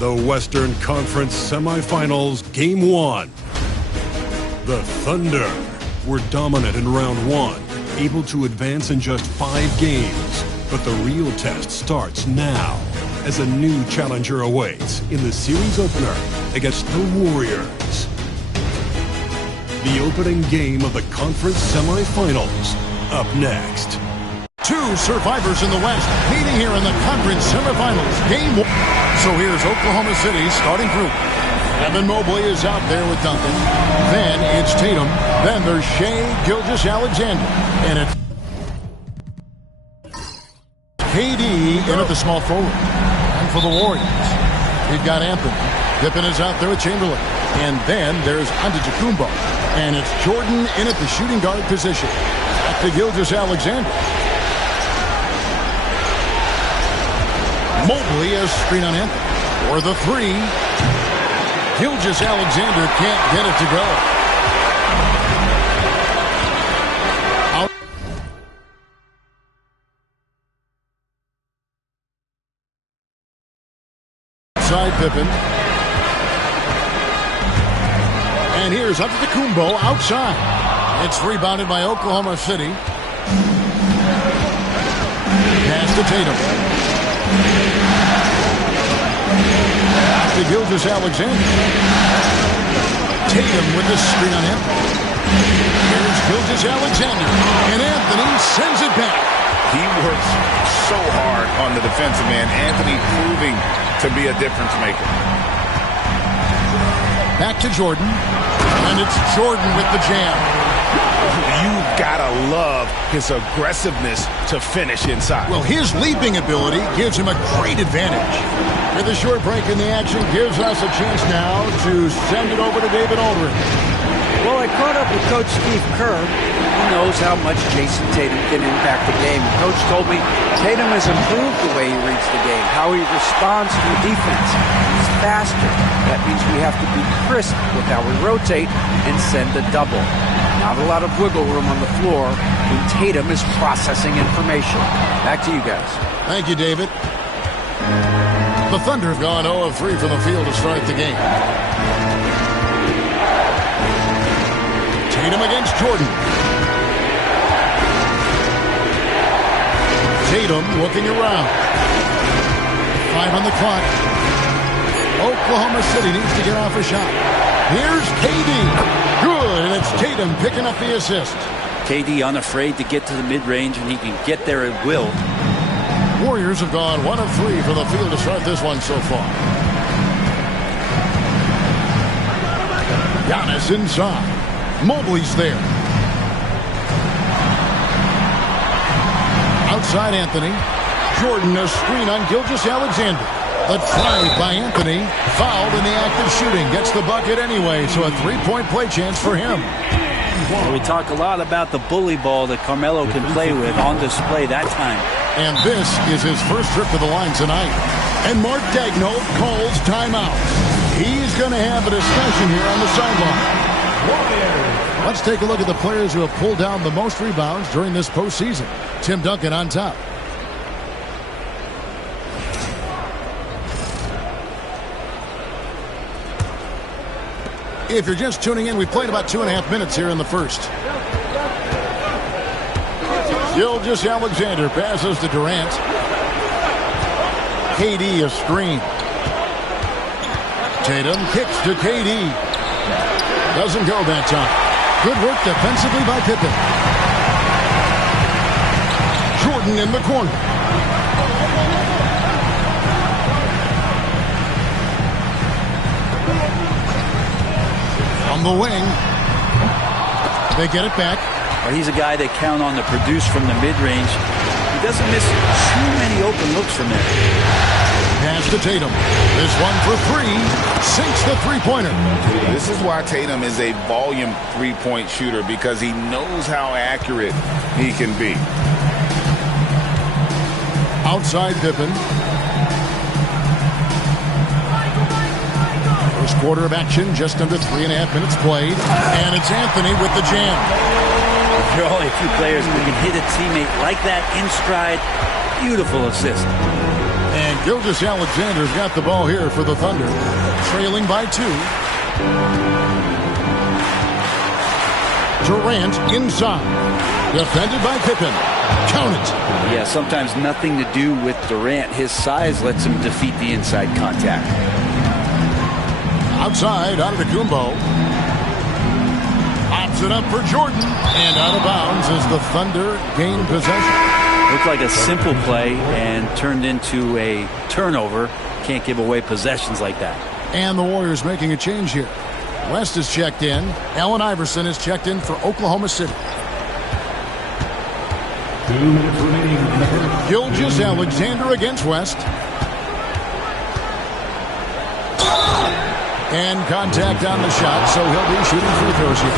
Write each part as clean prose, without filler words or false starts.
The Western Conference Semifinals, Game 1. The Thunder were dominant in round 1, able to advance in just 5 games. But the real test starts now, as a new challenger awaits in the series opener against the Warriors. The opening game of the conference semifinals, up next. Two survivors in the West meeting here in the conference semifinals, Game 1. So here's Oklahoma City's starting group. Evan Mobley is out there with Duncan. Then it's Tatum. Then there's Shai Gilgeous-Alexander. And it's KD in at the small forward. And for the Warriors, we've got Anthony. Pippen is out there with Chamberlain. And then there's Antetokounmpo. And it's Jordan in at the shooting guard position. Back to Gilgeous-Alexander. Mobley has screen on Anthony. For the three. Gilgeous-Alexander can't get it to go. Outside Pippen. And here's Antetokounmpo outside. It's rebounded by Oklahoma City. Pass to Tatum. Back to Gilgeous-Alexander. Tatum with the screen on him. Here's Gilgeous-Alexander. And Anthony sends it back. He works so hard on the defensive man. Anthony proving to be a difference maker. Back to Jordan. And it's Jordan with the jam. You've got to love his aggressiveness to finish inside. Well, his leaping ability gives him a great advantage. And the short break in the action gives us a chance now to send it over to David Aldridge. Well, I caught up with Coach Steve Kerr. He knows how much Jason Tatum can impact the game. Coach told me Tatum has improved the way he reads the game, how he responds to defense. He's faster. That means we have to be crisp with how we rotate and send a double. Not a lot of wiggle room on the floor when Tatum is processing information. Back to you guys. Thank you, David. The Thunder have gone 0 of 3 from the field to start the game. Tatum against Jordan. Tatum looking around. 5 on the clock. Oklahoma City needs to get off a shot. Here's KD. Good, and it's Tatum picking up the assist. KD unafraid to get to the mid-range, and he can get there at will. Warriors have gone 1 of 3 from the field to start this one so far. Giannis inside. Mobley's there. Outside Anthony. Jordan a screen on Gilgeous-Alexander. The drive by Anthony. Fouled in the act of shooting. Gets the bucket anyway, so a 3-point play chance for him. Well, we talk a lot about the bully ball that Carmelo can play with on display that time. And this is his first trip to the line tonight. And Mark Daigneault calls timeout. He's going to have a discussion here on the sideline. Let's take a look at the players who have pulled down the most rebounds during this postseason. Tim Duncan on top. If you're just tuning in, we played about 2.5 minutes here in the first. Gilgeous-Alexander passes to Durant. KD a screen. Tatum kicks to KD. Doesn't go that time. Good work defensively by Pippen. Jordan in the corner. On the wing. They get it back. Well, he's a guy they count on to produce from the mid-range. He doesn't miss too many open looks from there. Pass to Tatum. This one for 3. Sinks the three-pointer. This is why Tatum is a volume three-point shooter, because he knows how accurate he can be. Outside Pippen. First quarter of action, just under 3.5 minutes played. And it's Anthony with the jam. There are only a few players who can hit a teammate like that in stride. Beautiful assist. And Gilgeous-Alexander's got the ball here for the Thunder, trailing by 2. Durant inside, defended by Pippen. Count it. Yeah, sometimes nothing to do with Durant. His size lets him defeat the inside contact. Outside, Antetokounmpo. Pops it up for Jordan. And out of bounds as the Thunder gain possession. Looked like a simple play and turned into a turnover. Can't give away possessions like that. And the Warriors making a change here. West is checked in. Allen Iverson is checked in for Oklahoma City. 2 minutes remaining in the first. Gilgeous-Alexander against West. And contact on the shot, so he'll be shooting free throws here.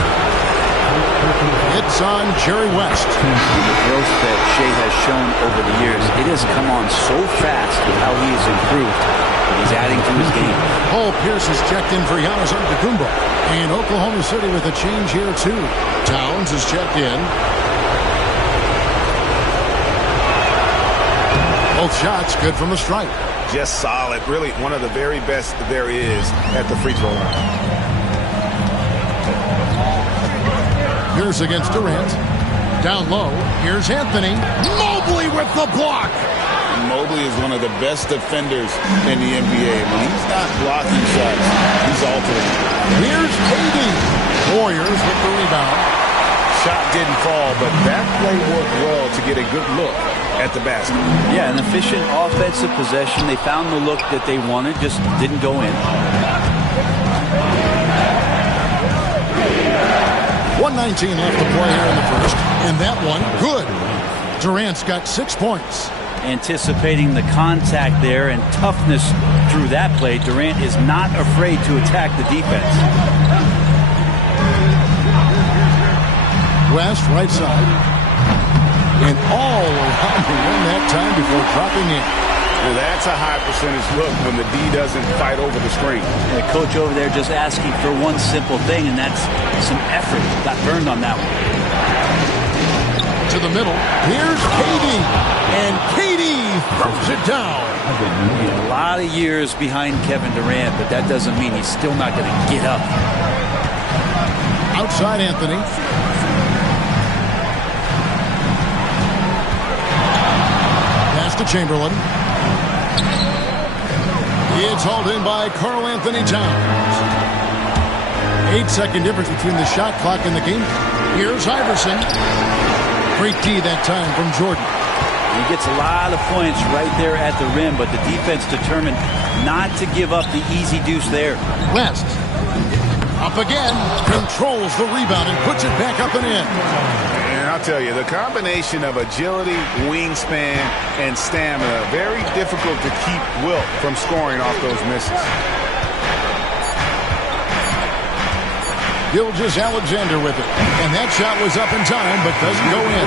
It's on Jerry West. The growth that Shea has shown over the years, it has come on so fast with how he has improved. He's adding to his game. Paul Pierce is checked in for Giannis Antetokounmpo. And Oklahoma City with a change here, too. Towns is checked in. Both shots good from the stripe. Just solid. Really one of the very best there is at the free throw line. Pierce against Durant. Down low. Here's Anthony. Mobley with the block. Mobley is one of the best defenders in the NBA. When he's not blocking shots, he's altering. Here's KD. Warriors with the rebound. Shot didn't fall, but that play worked well to get a good look at the basket. Yeah, an efficient offensive possession. They found the look that they wanted, just didn't go in. 1:19 left to play here in the first. And that one, good. Durant's got 6 points. Anticipating the contact there and toughness through that play, Durant is not afraid to attack the defense. West, right side. And all around the rim that time before dropping in. Well, that's a high percentage look when the D doesn't fight over the screen. The coach over there just asking for one simple thing, and that's some effort. Got burned on that one. To the middle. Here's KD. And KD throws it down. A lot of years behind Kevin Durant, but that doesn't mean he's still not going to get up. Outside Anthony. Pass to Chamberlain. It's hauled in by Karl Anthony Towns. 8-second difference between the shot clock and the game. Here's Iverson. Great D that time from Jordan. He gets a lot of points right there at the rim, but the defense determined not to give up the easy deuce there. West. Up again. Controls the rebound and puts it back up and in. And I'll tell you, the combination of agility, wingspan, and stamina, very difficult to keep Wilt from scoring off those misses. Gilgeous-Alexander with it. And that shot was up in time, but doesn't go in.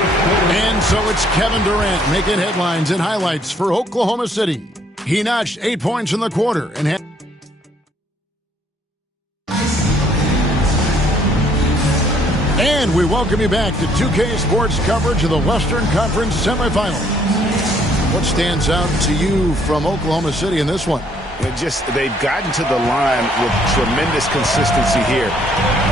And so it's Kevin Durant making headlines and highlights for Oklahoma City. He notched 8 points in the quarter and had... And we welcome you back to 2K Sports coverage of the Western Conference semifinals. What stands out to you from Oklahoma City in this one? They've gotten to the line with tremendous consistency here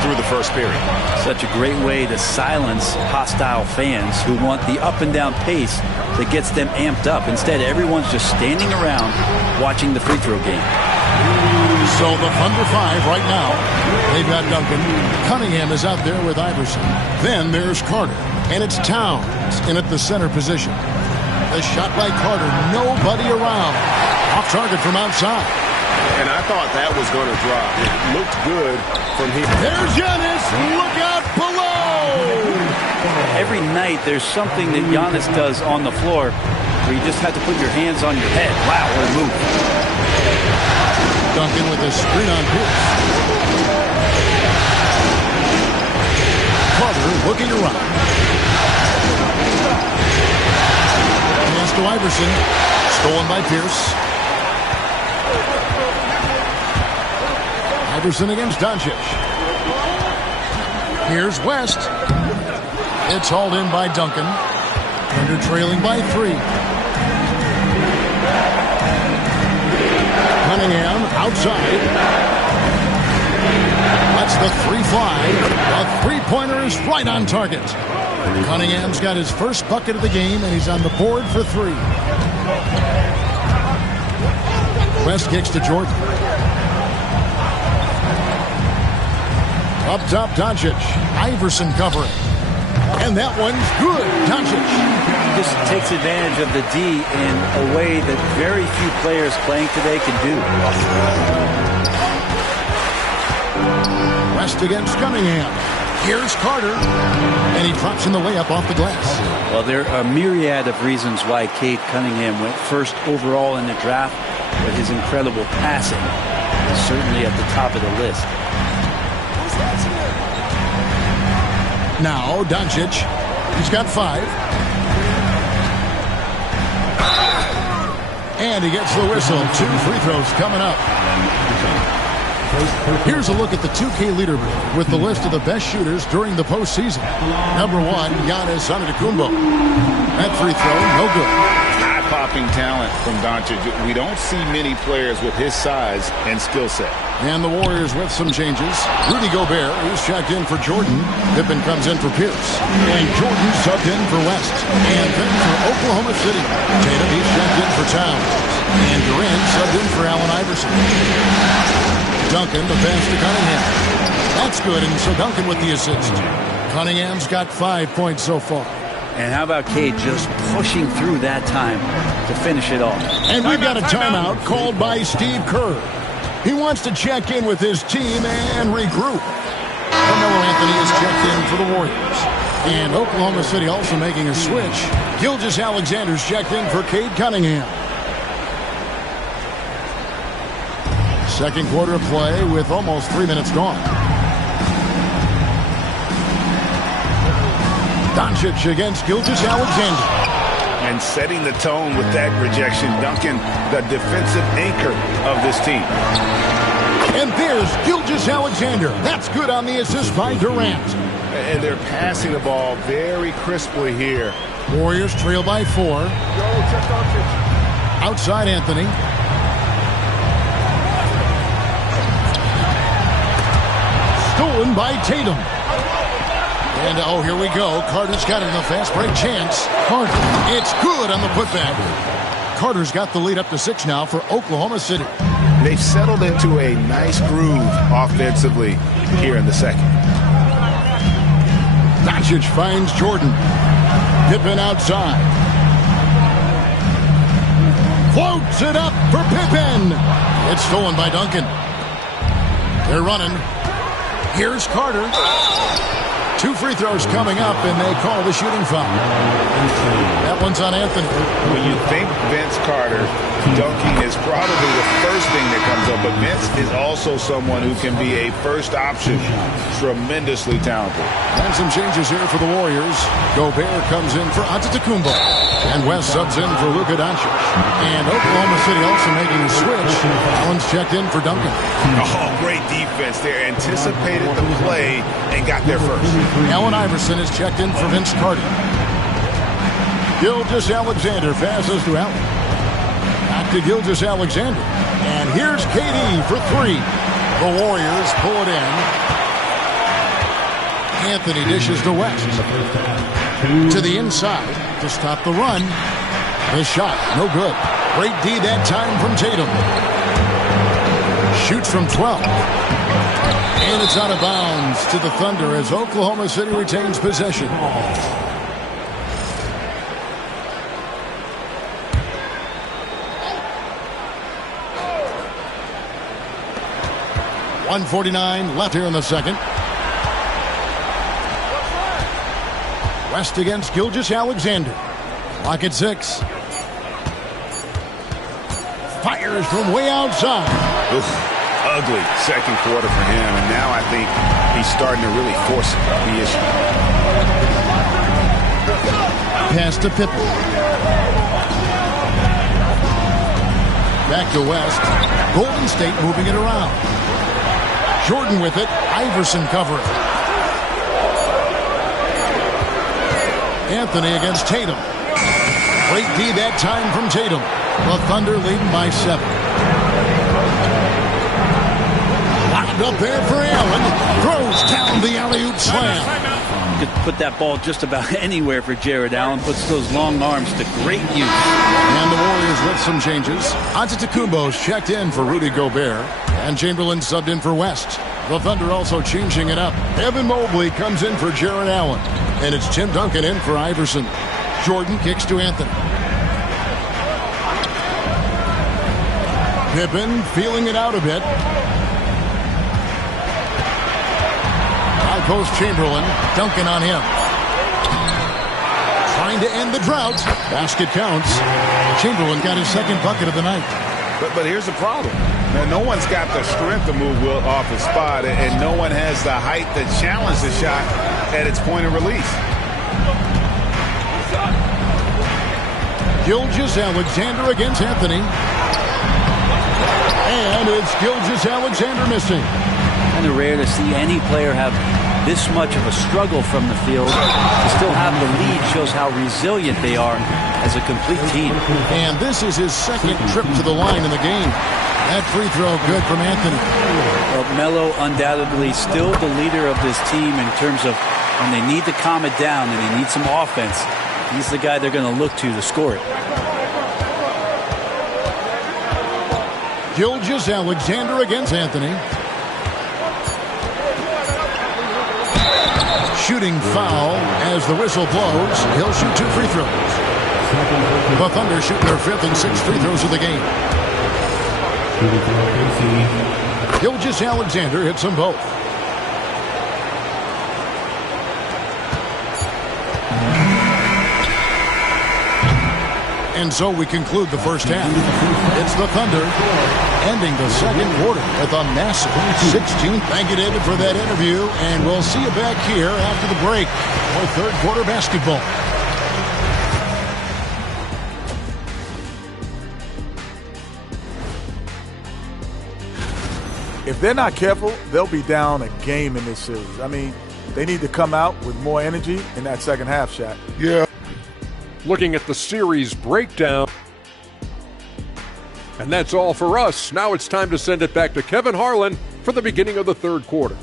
through the first period. Such a great way to silence hostile fans who want the up and down pace that gets them amped up. Instead, everyone's just standing around watching the free throw game. So the Thunder 5 right now. They've got Duncan. Cunningham is out there with Iverson. Then there's Carter. And it's Towns in at the center position. The shot by Carter. Nobody around. Off target from outside. And I thought that was going to drop. It looked good from here. There's Giannis. Look out below. Every night there's something that Giannis does on the floor where you just have to put your hands on your head. Wow, what a move. Duncan with a screen on Pierce. Carter looking around. Pass to Iverson. Stolen by Pierce. Iverson against Doncic. Here's West. It's hauled in by Duncan. Thunder trailing by 3. outside. That's the 3 fly. The three-pointer is right on target. Cunningham's got his first bucket of the game, and he's on the board for 3. West kicks to Jordan. Up top, Doncic. Iverson covering. And that one's good. Doncic. Just takes advantage of the D in a way that very few players playing today can do. West against Cunningham. Here's Carter. And he drops in the layup off the glass. Well, there are a myriad of reasons why Cade Cunningham went first overall in the draft, but his incredible passing is certainly at the top of the list. Now, Doncic. He's got 5. And he gets the whistle. 2 free throws coming up. Here's a look at the 2K leaderboard with the list of the best shooters during the postseason. Number 1, Giannis Antetokounmpo. That free throw, no good. Eye-popping talent from Doncic. We don't see many players with his size and skill set. And the Warriors with some changes. Rudy Gobert is checked in for Jordan. Pippen comes in for Pierce. And Jordan subbed in for West. And then for Oklahoma City, Tatum, he's checked in for Towns. And Durant subbed in for Allen Iverson. Duncan, the pass to Cunningham. That's good, and so Duncan with the assist. Cunningham's got 5 points so far. And how about Cade just pushing through that time to finish it off? And we've got a timeout called by Steve Kerr. He wants to check in with his team and regroup. Carmelo Anthony is checked in for the Warriors. And Oklahoma City also making a switch. Gilgeous-Alexander's checked in for Cade Cunningham. Second quarter of play with almost 3 minutes gone. Doncic against Gilgeous-Alexander. And setting the tone with that rejection, Duncan, the defensive anchor of this team. And there's Gilgeous-Alexander. That's good on the assist by Durant. And they're passing the ball very crisply here. Warriors trail by 4. Outside Anthony. Stolen by Tatum. And, oh, here we go. Carter's got it in the fast break chance. Carter, it's good on the putback. Carter's got the lead up to 6 now for Oklahoma City. They've settled into a nice groove offensively here in the second. Doncic finds Jordan. Pippen outside. Floats it up for Pippen. It's stolen by Duncan. They're running. Here's Carter. 2 free throws coming up, and they call the shooting foul. That one's on Anthony. When you think Vince Carter, dunking is probably the first thing that comes up, but Vince is also someone who can be a first option. Tremendously talented. And some changes here for the Warriors. Gobert comes in for Antetokounmpo. And West subs in for Luka Doncic. And Oklahoma City also making a switch. Allen's checked in for Duncan. Oh, great defense there. Anticipated the play and got there first. Allen Iverson is checked in for Vince Carter. Gilgeous-Alexander passes to Allen. Back to Gilgeous-Alexander. And here's KD for 3. The Warriors pull it in. Anthony dishes to West. To the inside to stop the run. The shot, no good. Great D that time from Tatum. Shoots from 12. And it's out of bounds to the Thunder as Oklahoma City retains possession. .149 left here in the second. West against Gilgeous-Alexander. Clock at 6. Fires from way outside. Oof. Ugly second quarter for him, and now I think he's starting to really force the issue. Pass to Pippen. Back to West. Golden State moving it around. Jordan with it. Iverson covering. Anthony against Tatum. Great D that time from Tatum. The Thunder leading by 7. Lobbed up there for Allen. Throws down the alley-oop slam. You could put that ball just about anywhere for Jared Allen. Puts those long arms to great use. And the Warriors with some changes. Antetokounmpo's checked in for Rudy Gobert. And Chamberlain subbed in for West. The Thunder also changing it up. Evan Mobley comes in for Jared Allen. And it's Tim Duncan in for Iverson. Jordan kicks to Anthony. Pippen feeling it out a bit. High post Chamberlain. Duncan on him. Trying to end the drought. Basket counts. Chamberlain got his second bucket of the night. But here's the problem. Now, no one's got the strength to move Will off his spot, and no one has the height to challenge the shot at its point of release. Gilgeous-Alexander against Anthony. And it's Gilgeous-Alexander missing. Kind of rare to see any player have this much of a struggle from the field. To still have the lead shows how resilient they are as a complete team. And this is his second trip to the line in the game. That free throw good from Anthony. Well, Melo undoubtedly still the leader of this team in terms of when they need to calm it down and they need some offense. He's the guy they're going to look to score it. Gilgeous-Alexander against Anthony. Shooting foul as the whistle blows. He'll shoot 2 free throws. The Thunder shooting their 5th and 6th free throws of the game. Gilgeous-Alexander hits them both. And so we conclude the first half. It's the Thunder ending the second quarter with a massive 16. Thank you, David, for that interview. And we'll see you back here after the break for third quarter basketball. If they're not careful, they'll be down a game in this series. I mean, they need to come out with more energy in that second half, Shaq. Yeah. Looking at the series breakdown. And that's all for us. Now it's time to send it back to Kevin Harlan for the beginning of the third quarter.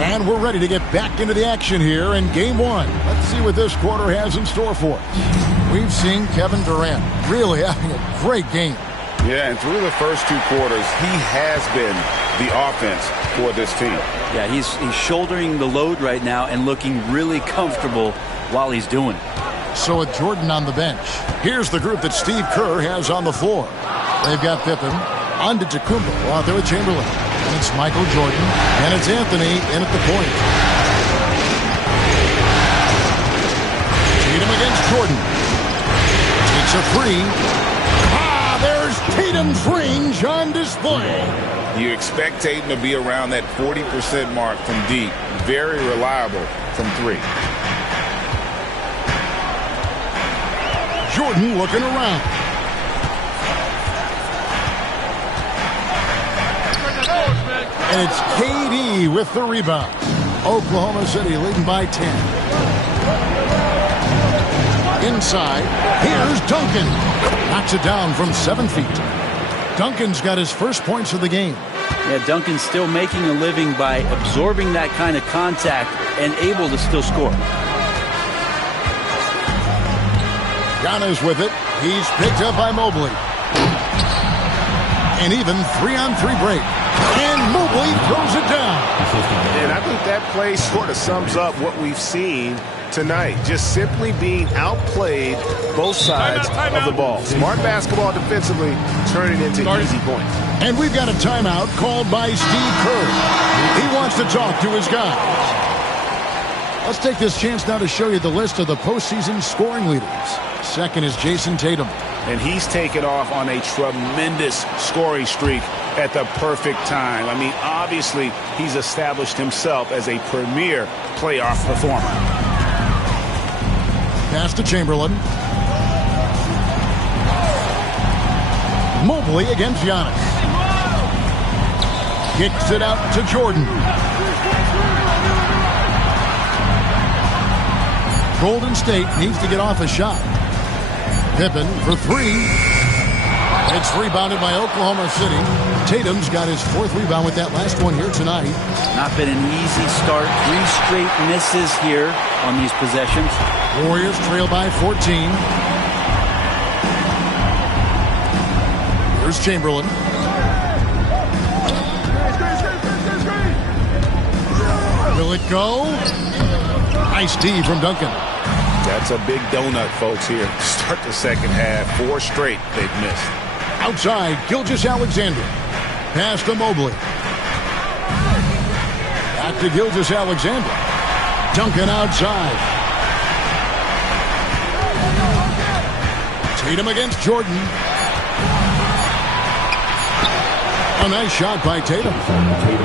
And we're ready to get back into the action here in Game 1. Let's see what this quarter has in store for us. We've seen Kevin Durant really having a great game. Yeah, and through the first 2 quarters, he has been the offense for this team. Yeah, he's shouldering the load right now and looking really comfortable while he's doing it. So with Jordan on the bench, here's the group that Steve Kerr has on the floor. They've got Pippen, Antetokounmpo out there with Chamberlain. And it's Michael Jordan, and it's Anthony in at the point. Tatum against Jordan. Takes a three. There's Tatum's range on display. You expect Tatum to be around that 40% mark from deep. Very reliable from 3. Jordan looking around. And it's KD with the rebound. Oklahoma City leading by 10. Inside, here's Duncan. Knocks it down from 7 feet. Duncan's got his first points of the game. Yeah, Duncan's still making a living by absorbing that kind of contact and able to still score. Giannis with it. He's picked up by Mobley. And even 3-on-3 break. And Mobley throws it down. And I think that play sort of sums up what we've seen tonight. Just simply being outplayed both sides of the ball. Smart basketball defensively, turning into easy points. And we've got a timeout called by Steve Kerr. He wants to talk to his guys. Let's take this chance now to show you the list of the postseason scoring leaders. Second is Jason Tatum. And he's taken off on a tremendous scoring streak at the perfect time. I mean, obviously, he's established himself as a premier playoff performer. Pass to Chamberlain. Mobley against Giannis. Kicks it out to Jordan. Golden State needs to get off a shot. Pippen for three. It's rebounded by Oklahoma City. Tatum's got his 4th rebound with that last one here tonight. Not been an easy start. 3 straight misses here on these possessions. Warriors trail by 14. Here's Chamberlain. Will it go? Nice D from Duncan. That's a big donut, folks, here. Start the second half. 4 straight they've missed. Outside, Gilgeous-Alexander. Pass to Mobley. Back to Gilgeous-Alexander. Duncan outside. Tatum against Jordan. A nice shot by Tatum.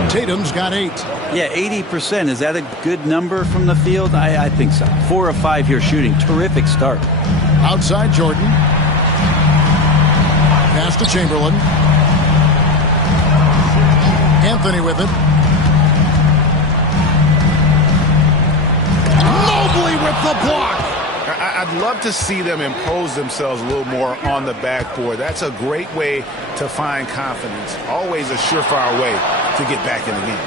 Tatum's got 8. Yeah, 80%. Is that a good number from the field? I think so. 4 of 5 here shooting. Terrific start. Outside Jordan. Pass to Chamberlain. Anthony with it. Mobley with the block. I'd love to see them impose themselves a little more on the backboard. That's a great way to find confidence. Always a surefire way to get back in the game.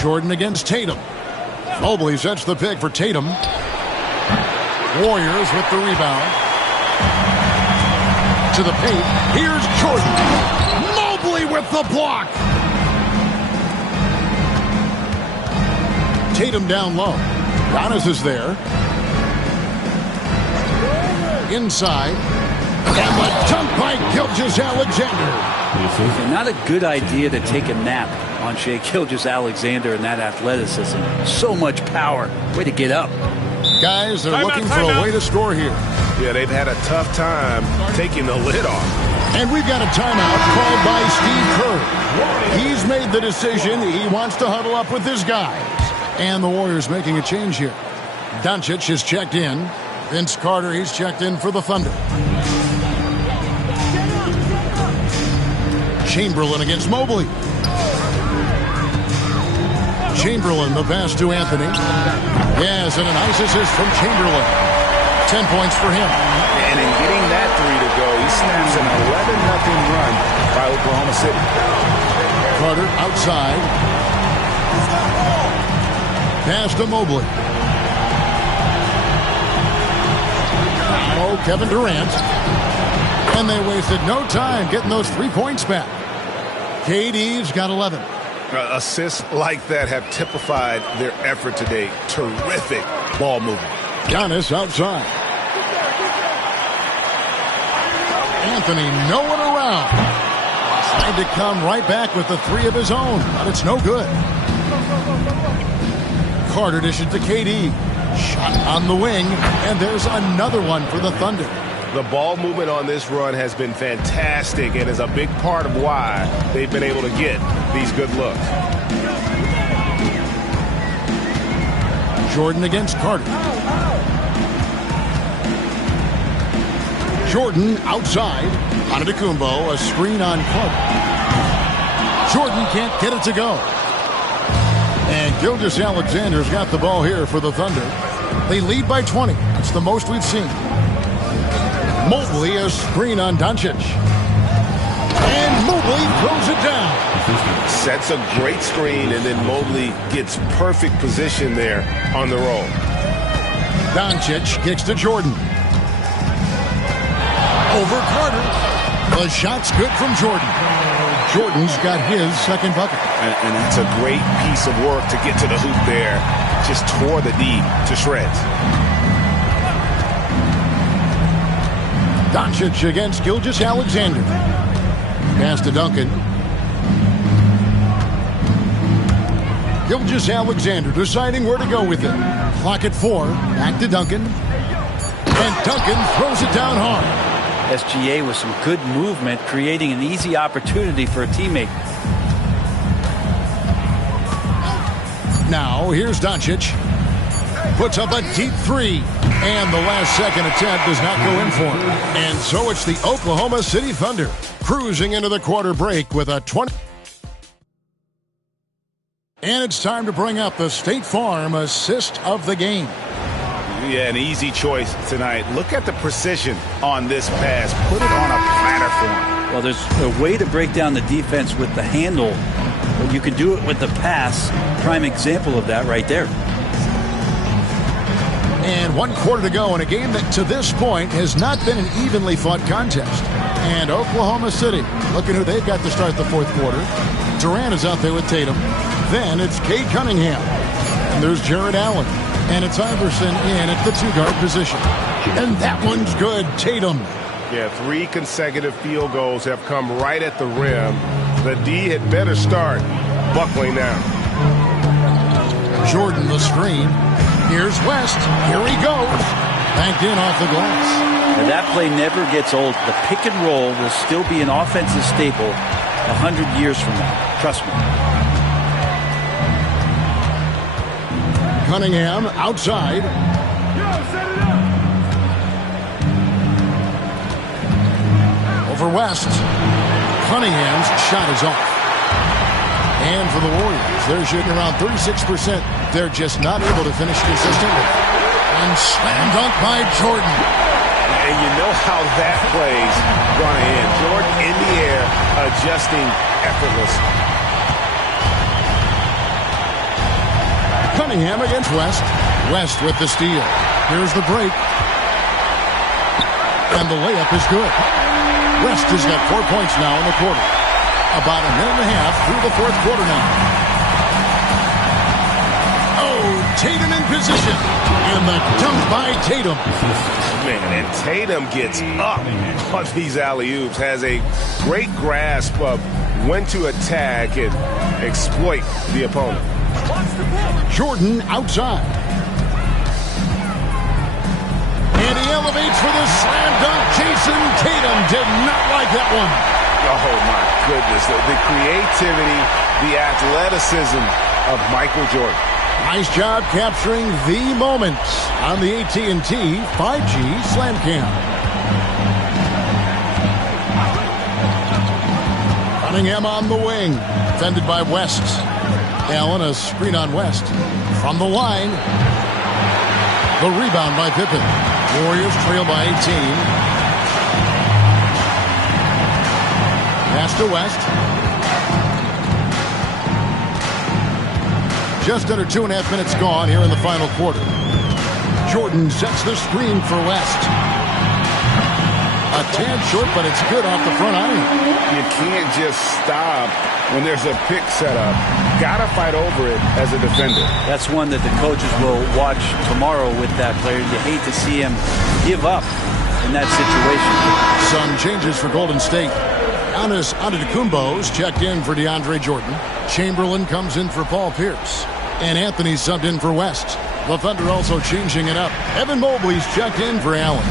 Jordan against Tatum. Mobley sets the pick for Tatum. Warriors with the rebound. To the paint. Here's Jordan. Mobley with the block. Tatum down low. Giannis is there. Inside. And the dunk by Gilgeous-Alexander. Not a good idea to take a nap on Shai Gilgeous-Alexander and that athleticism. So much power. Way to get up. Guys, they're looking for a way to score here. Yeah, they've had a tough time taking the lid off. And we've got a timeout called by Steve Kerr. He's made the decision. He wants to huddle up with his guys. And the Warriors making a change here. Doncic is checked in. Vince Carter, he's checked in for the Thunder. Chamberlain against Mobley. Chamberlain, the pass to Anthony. Yes, and a nice assist from Chamberlain. 10 points for him. And in getting that 3 to go, he snaps an 11-0 run by Oklahoma City. Carter outside. Pass to Mobley. Now Kevin Durant. And they wasted no time getting those 3 points back. KD's got 11. Assists like that have typified their effort today. Terrific ball movement. Giannis outside. Anthony, no one around. Tried to come right back with the 3 of his own, but it's no good. Carter dishes to KD. Shot on the wing, and there's another one for the Thunder. The ball movement on this run has been fantastic and is a big part of why they've been able to get these good looks. Jordan against Carter. Jordan outside. Antetokounmpo, a screen on Carter. Jordan can't get it to go. And Gilgeous-Alexander's got the ball here for the Thunder. They lead by 20. That's the most we've seen. Mobley, a screen on Doncic. And Mobley throws it down. Sets a great screen, and then Mobley gets perfect position there on the roll. Doncic kicks to Jordan. Over Carter. The shot's good from Jordan. Jordan's got his second bucket. And it's a great piece of work to get to the hoop there. Just tore the D to shreds. Doncic against Gilgeous-Alexander. Pass to Duncan. Gilgeous-Alexander deciding where to go with it. Clock at 4. Back to Duncan. And Duncan throws it down hard. SGA with some good movement, creating an easy opportunity for a teammate. Now, here's Doncic. Puts up a deep 3. And the last second attempt does not go in for him. And so it's the Oklahoma City Thunder cruising into the quarter break with a 20. And it's time to bring up the State Farm assist of the game. Yeah, an easy choice tonight. Look at the precision on this pass. Put it on a platter for him. Well, there's a way to break down the defense with the handle, but you can do it with the pass. Prime example of that right there. And 1 quarter to go in a game that to this point has not been an evenly fought contest. And Oklahoma City, looking who they've got to start the 4th quarter. Durant is out there with Tatum. Then it's Cade Cunningham. And there's Jared Allen. And it's Iverson in at the 2-guard position. And that one's good. Tatum. Yeah, 3 consecutive field goals have come right at the rim. The D had better start buckling down. Jordan the screen. Here's West. Here he goes. Banked in off the glass. And that play never gets old. The pick and roll will still be an offensive staple 100 years from now. Trust me. Cunningham outside. Over West. Cunningham's shot is off. And for the Warriors, they're shooting around 36%. They're just not able to finish consistently. And slam dunk by Jordan. And you know how that play's going to end. Jordan in the air, adjusting effortlessly. Cunningham against West. West with the steal. Here's the break. And the layup is good. West has got 4 points now in the quarter. About a minute and a half through the 4th quarter now. Oh, Tatum in position. And the dunk by Tatum. Man, and Tatum gets up on these alley-oops. Has a great grasp of when to attack and exploit the opponent. Jordan outside. And he elevates for the slam dunk. Jason Tatum did not like that one. Oh, my goodness. The creativity, the athleticism of Michael Jordan. Nice job capturing the moment on the AT&T 5G Slam Cam. Cunningham on the wing. Defended by West. Allen, a screen on West. From the line. The rebound by Pippen. Warriors trail by 18. Pass to West. Just under 2.5 minutes gone here in the final quarter. Jordan sets the screen for West. A tad short, but it's good off the front iron. You can't just stop when there's a pick set up. Got to fight over it as a defender. That's one that the coaches will watch tomorrow with that player. You hate to see him give up in that situation. Some changes for Golden State. Giannis Antetokounmpo's checked in for DeAndre Jordan. Chamberlain comes in for Paul Pierce. And Anthony subbed in for West. The Thunder also changing it up. Evan Mobley's checked in for Allen.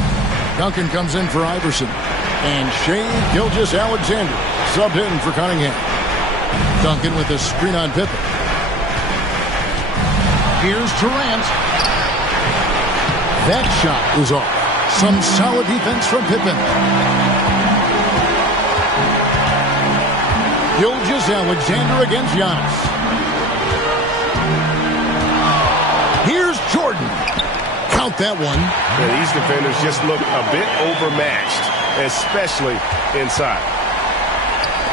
Duncan comes in for Iverson. And Shai Gilgeous-Alexander subbed in for Cunningham. Duncan with a screen on Pippen. Here's Durant. That shot is off. Some solid defense from Pippen. Gilgeous-Alexander against Giannis. Here's Jordan. Count that one. Yeah, these defenders just look a bit overmatched, especially inside.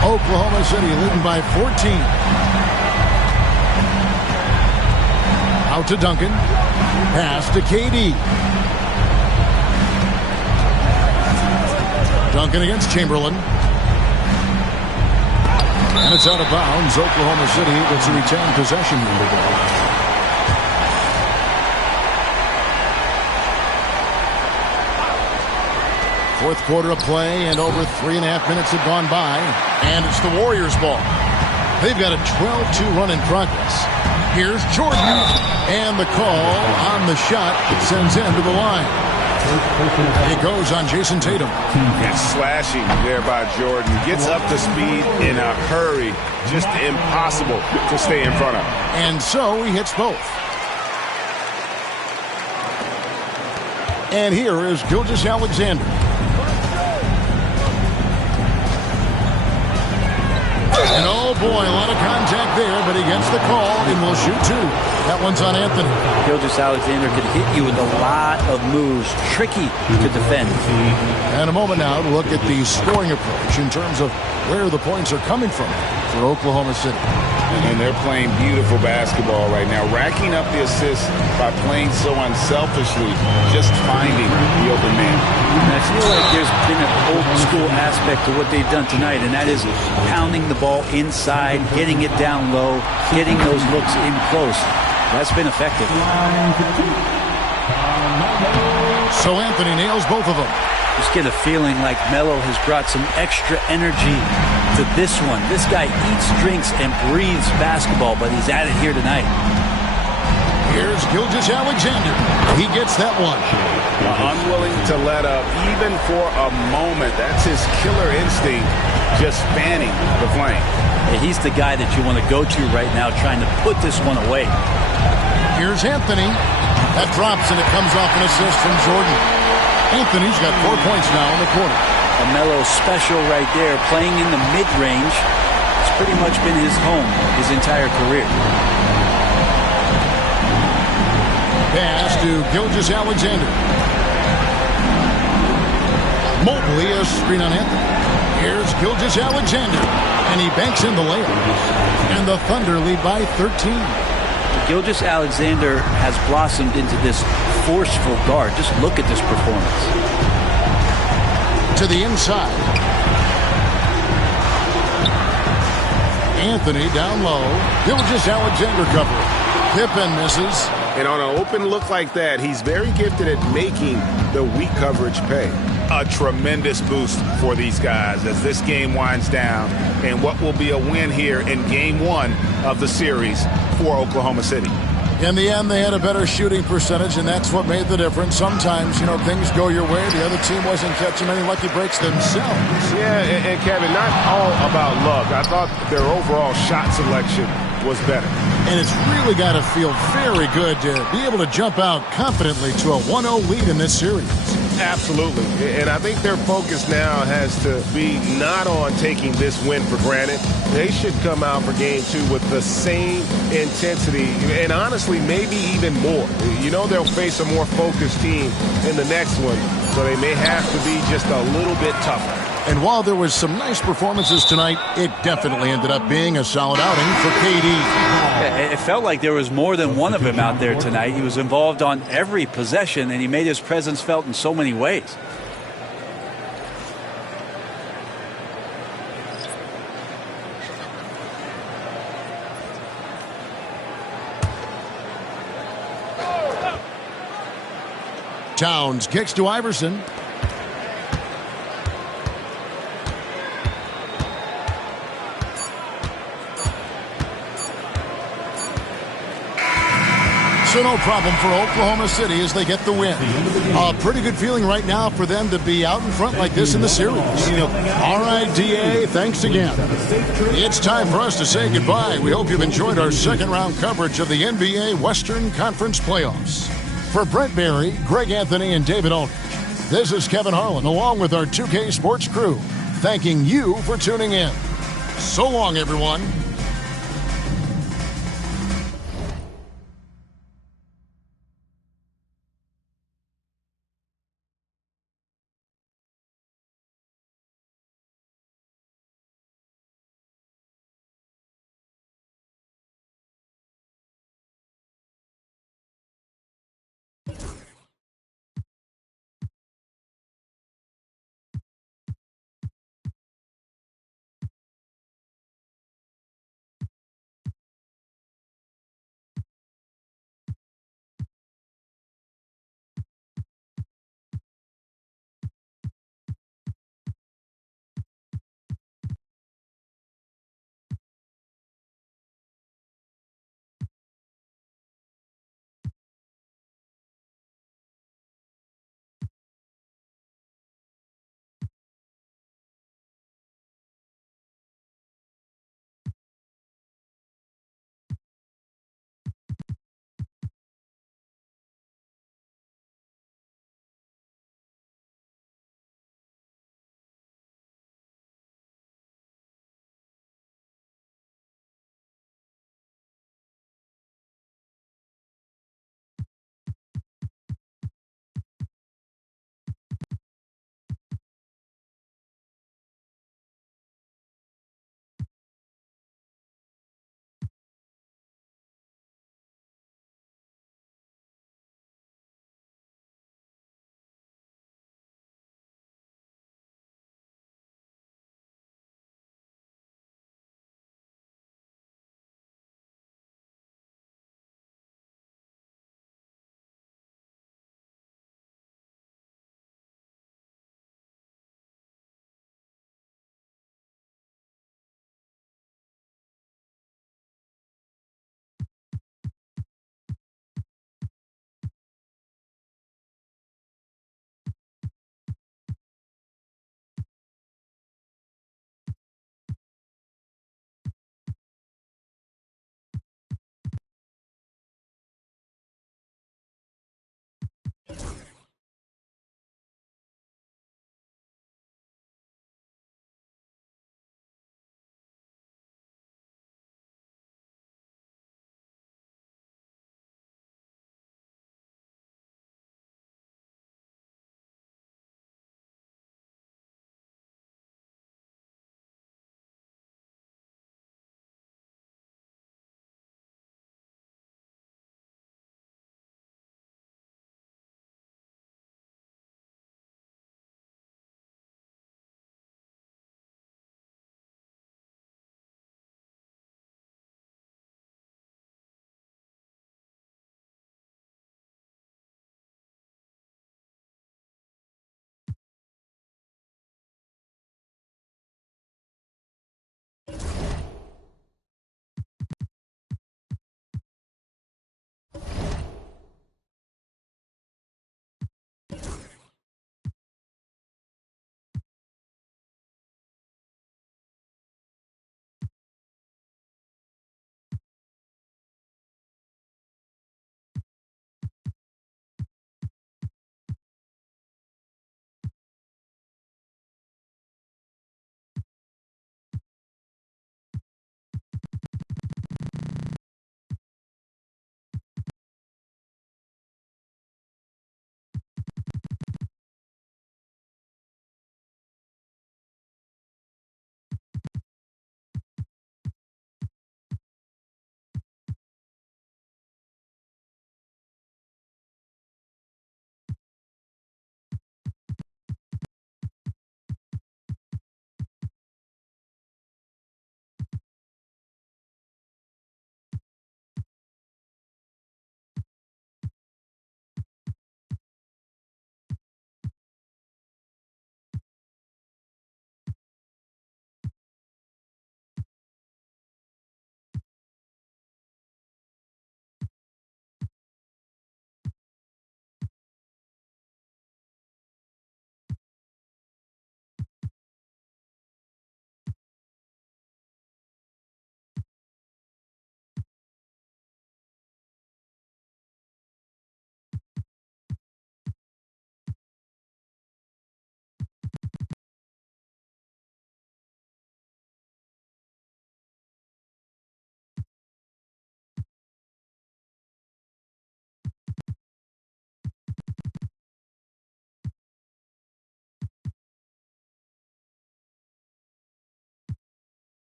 Oklahoma City leading by 14. Out to Duncan. Pass to KD. Duncan against Chamberlain. And it's out of bounds. Oklahoma City able to retain possession of the ball. Fourth quarter of play, and over 3.5 minutes have gone by. And it's the Warriors' ball. They've got a 12-2 run in progress. Here's Jordan. And the call on the shot sends him to the line. It goes on Jason Tatum. It's slashing there by Jordan. Gets up to speed in a hurry. Just impossible to stay in front of. And so he hits both. And here is Gilgeous-Alexander. And oh Oh, boy, a lot of contact there, but he gets the call and will shoot two. That one's on Anthony. Gilgeous-Alexander can hit you with a lot of moves. Tricky to defend. And a moment now to look at the scoring approach in terms of where the points are coming from for Oklahoma City. And they're playing beautiful basketball right now, racking up the assists by playing so unselfishly, just finding the open man. And I feel like there's been an old-school aspect to what they've done tonight, and that is pounding the ball inside, getting it down low, getting those looks in close. That's been effective. So Anthony nails both of them. Just get a feeling like Melo has brought some extra energy to this one. This guy eats, drinks, and breathes basketball, but he's at it here tonight. Here's Gilgeous-Alexander. He gets that one. Unwilling to let up, even for a moment. That's his killer instinct, just fanning the flame. Hey, he's the guy that you want to go to right now, trying to put this one away. Here's Anthony. That drops, and it comes off an assist from Jordan. Anthony's got 4 points now in the quarter. A Melo special right there, playing in the mid-range. It's pretty much been his home his entire career. Pass to Gilgeous-Alexander. Mobley, a screen on Anthony. Here's Gilgeous-Alexander, and he banks in the layup. And the Thunder lead by 13. Gilgeous-Alexander has blossomed into this forceful guard. Just look at this performance. To the inside. Anthony down low. Gilgeous-Alexander covering. Pippen misses. And on an open look like that, he's very gifted at making the weak coverage pay. A tremendous boost for these guys as this game winds down and what will be a win here in game one of the series for Oklahoma City. In the end, they had a better shooting percentage, and that's what made the difference. Sometimes, things go your way. The other team wasn't catching many lucky breaks themselves. Yeah, and Kevin, not all about luck. I thought their overall shot selection was better. And it's really got to feel very good to be able to jump out confidently to a 1-0 lead in this series. Absolutely. And I think their focus now has to be not on taking this win for granted. They should come out for game two with the same intensity and honestly maybe even more. They'll face a more focused team in the next one, so they may have to be just a little bit tougher. And while there was some nice performances tonight, it definitely ended up being a solid outing for KD. It felt like there was more than one of him out there tonight. He was involved on every possession, and he made his presence felt in so many ways. Towns kicks to Iverson. So no problem for Oklahoma City as they get the win. A pretty good feeling right now for them to be out in front like this in the series. All right, DA, thanks again. It's time for us to say goodbye. We hope you've enjoyed our second round coverage of the NBA Western Conference Playoffs. For Brent Barry, Greg Anthony, and David Aldridge, this is Kevin Harlan along with our 2K Sports crew, thanking you for tuning in. So long, everyone.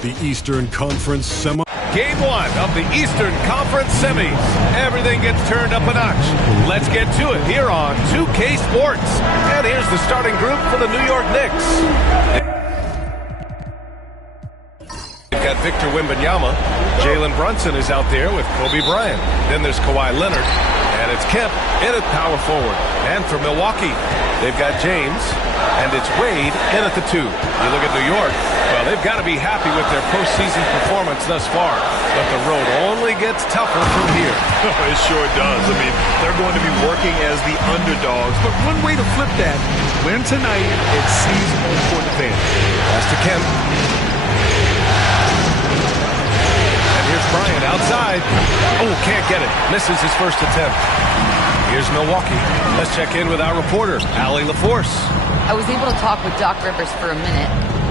The Eastern Conference semi. Game 1 of the Eastern Conference semis. Everything gets turned up a notch. Let's get to it here on 2K Sports. And here's the starting group for the New York Knicks. We've got Victor Wembanyama. Jalen Brunson is out there with Kobe Bryant. Then there's Kawhi Leonard. And it's Kemp in at power forward. And for Milwaukee, they've got James. And it's Wade in at the 2. You look at New York, well, they've got to be happy with their postseason performance thus far. But the road only gets tougher from here. It sure does. I mean, they're going to be working as the underdogs. But one way to flip that, win tonight and seize home court advantage. Pass to Kemp. And here's Bryant outside. Oh, can't get it. Misses his first attempt. Here's Milwaukee. Let's check in with our reporter, Allie LaForce. I was able to talk with Doc Rivers for a minute.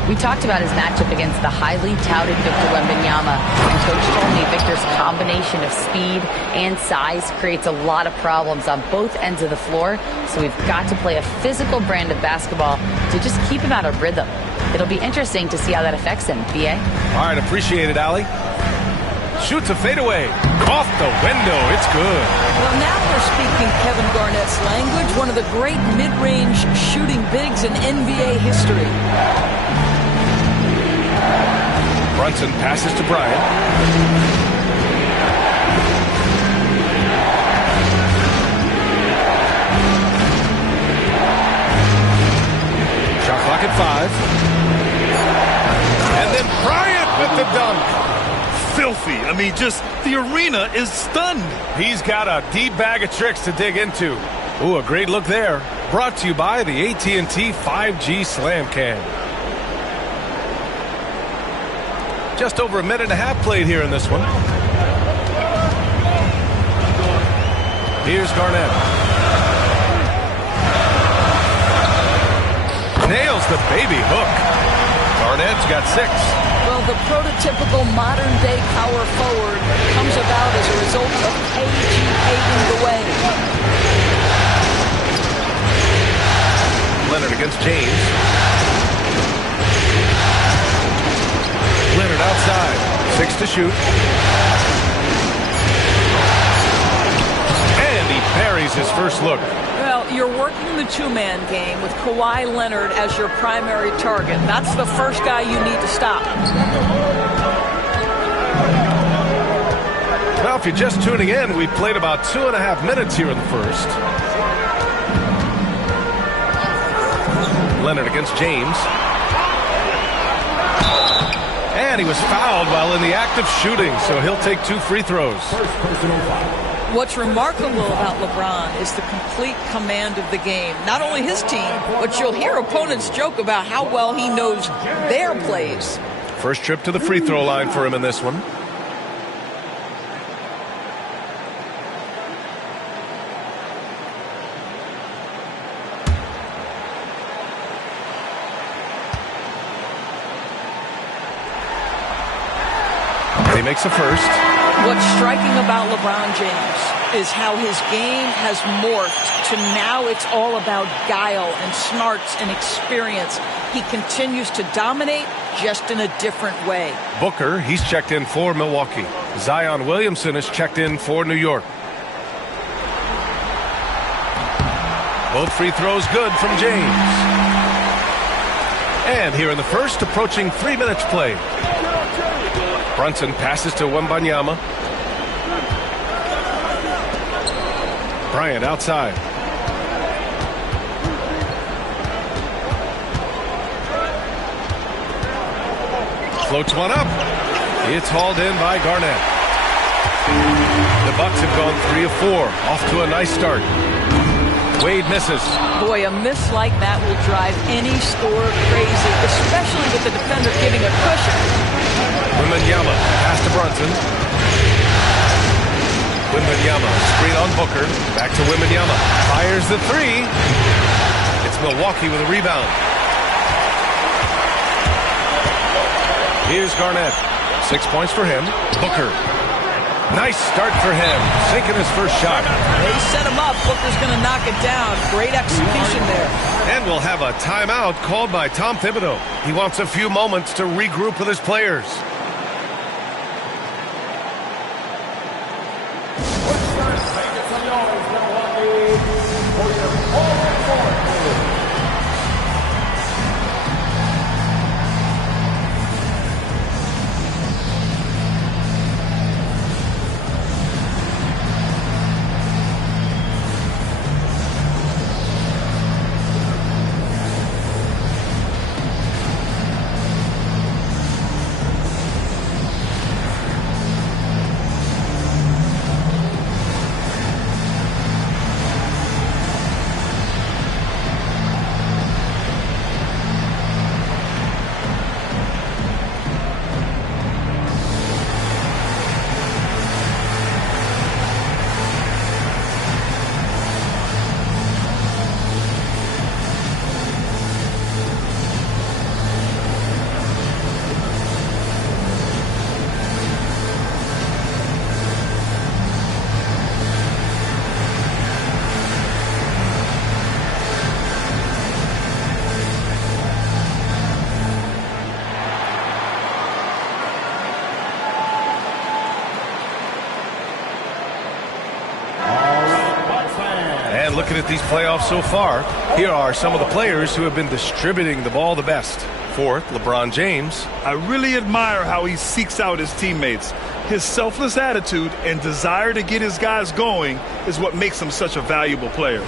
We talked about his matchup against the highly touted Victor Wembanyama, and Coach told me Victor's combination of speed and size creates a lot of problems on both ends of the floor, so we've got to play a physical brand of basketball to just keep him out of rhythm. It'll be interesting to see how that affects him, B.A. All right, appreciate it, Allie. Shoots a fadeaway. Off the window. It's good. Well, now we're speaking Kevin Garnett's language, one of the great mid-range shooting bigs in NBA history. Brunson passes to Bryant. Shot clock at 5. And then Bryant with the dunk. Filthy. I mean, just the arena is stunned. He's got a deep bag of tricks to dig into. Ooh, a great look there. Brought to you by the AT&T 5G Slam Cam. Just over a minute and a half played here in this one. Here's Garnett. Nails the baby hook. Garnett's got 6. Well, the prototypical modern-day power forward comes about as a result of KG paving the way. Leonard against James. Leonard outside. 6 to shoot. And he buries his first look. Well, you're working the two-man game with Kawhi Leonard as your primary target. That's the first guy you need to stop. Well, if you're just tuning in, we played about 2.5 minutes here in the first. Leonard against James. And he was fouled while in the act of shooting, so he'll take 2 free throws. What's remarkable about LeBron is the complete command of the game. Not only his team, but you'll hear opponents joke about how well he knows their plays. First trip to the free throw line for him in this one. He makes a first. What's striking about LeBron James is how his game has morphed to now it's all about guile and smarts and experience. He continues to dominate just in a different way. Booker, he's checked in for Milwaukee. Zion Williamson is checked in for New York. Both free throws good from James. And here in the first, approaching 3 minutes played. Brunson passes to Wembanyama. Bryant outside. Floats one up. It's hauled in by Garnett. The Bucks have gone 3 of 4. Off to a nice start. Wade misses. Boy, a miss like that will drive any scorer crazy, especially with the defender giving a cushion. Wembanyama, pass to Brunson. Wembanyama, screen on Booker. Back to Wembanyama. Fires the 3. It's Milwaukee with a rebound. Here's Garnett. 6 points for him. Booker. Nice start for him. Sinking his first shot. They set him up. Booker's going to knock it down. Great execution there. And we'll have a timeout called by Tom Thibodeau. He wants a few moments to regroup with his players. Looking at these playoffs so far, here are some of the players who have been distributing the ball the best. Fourth, LeBron James. I really admire how he seeks out his teammates. His selfless attitude and desire to get his guys going is what makes him such a valuable player.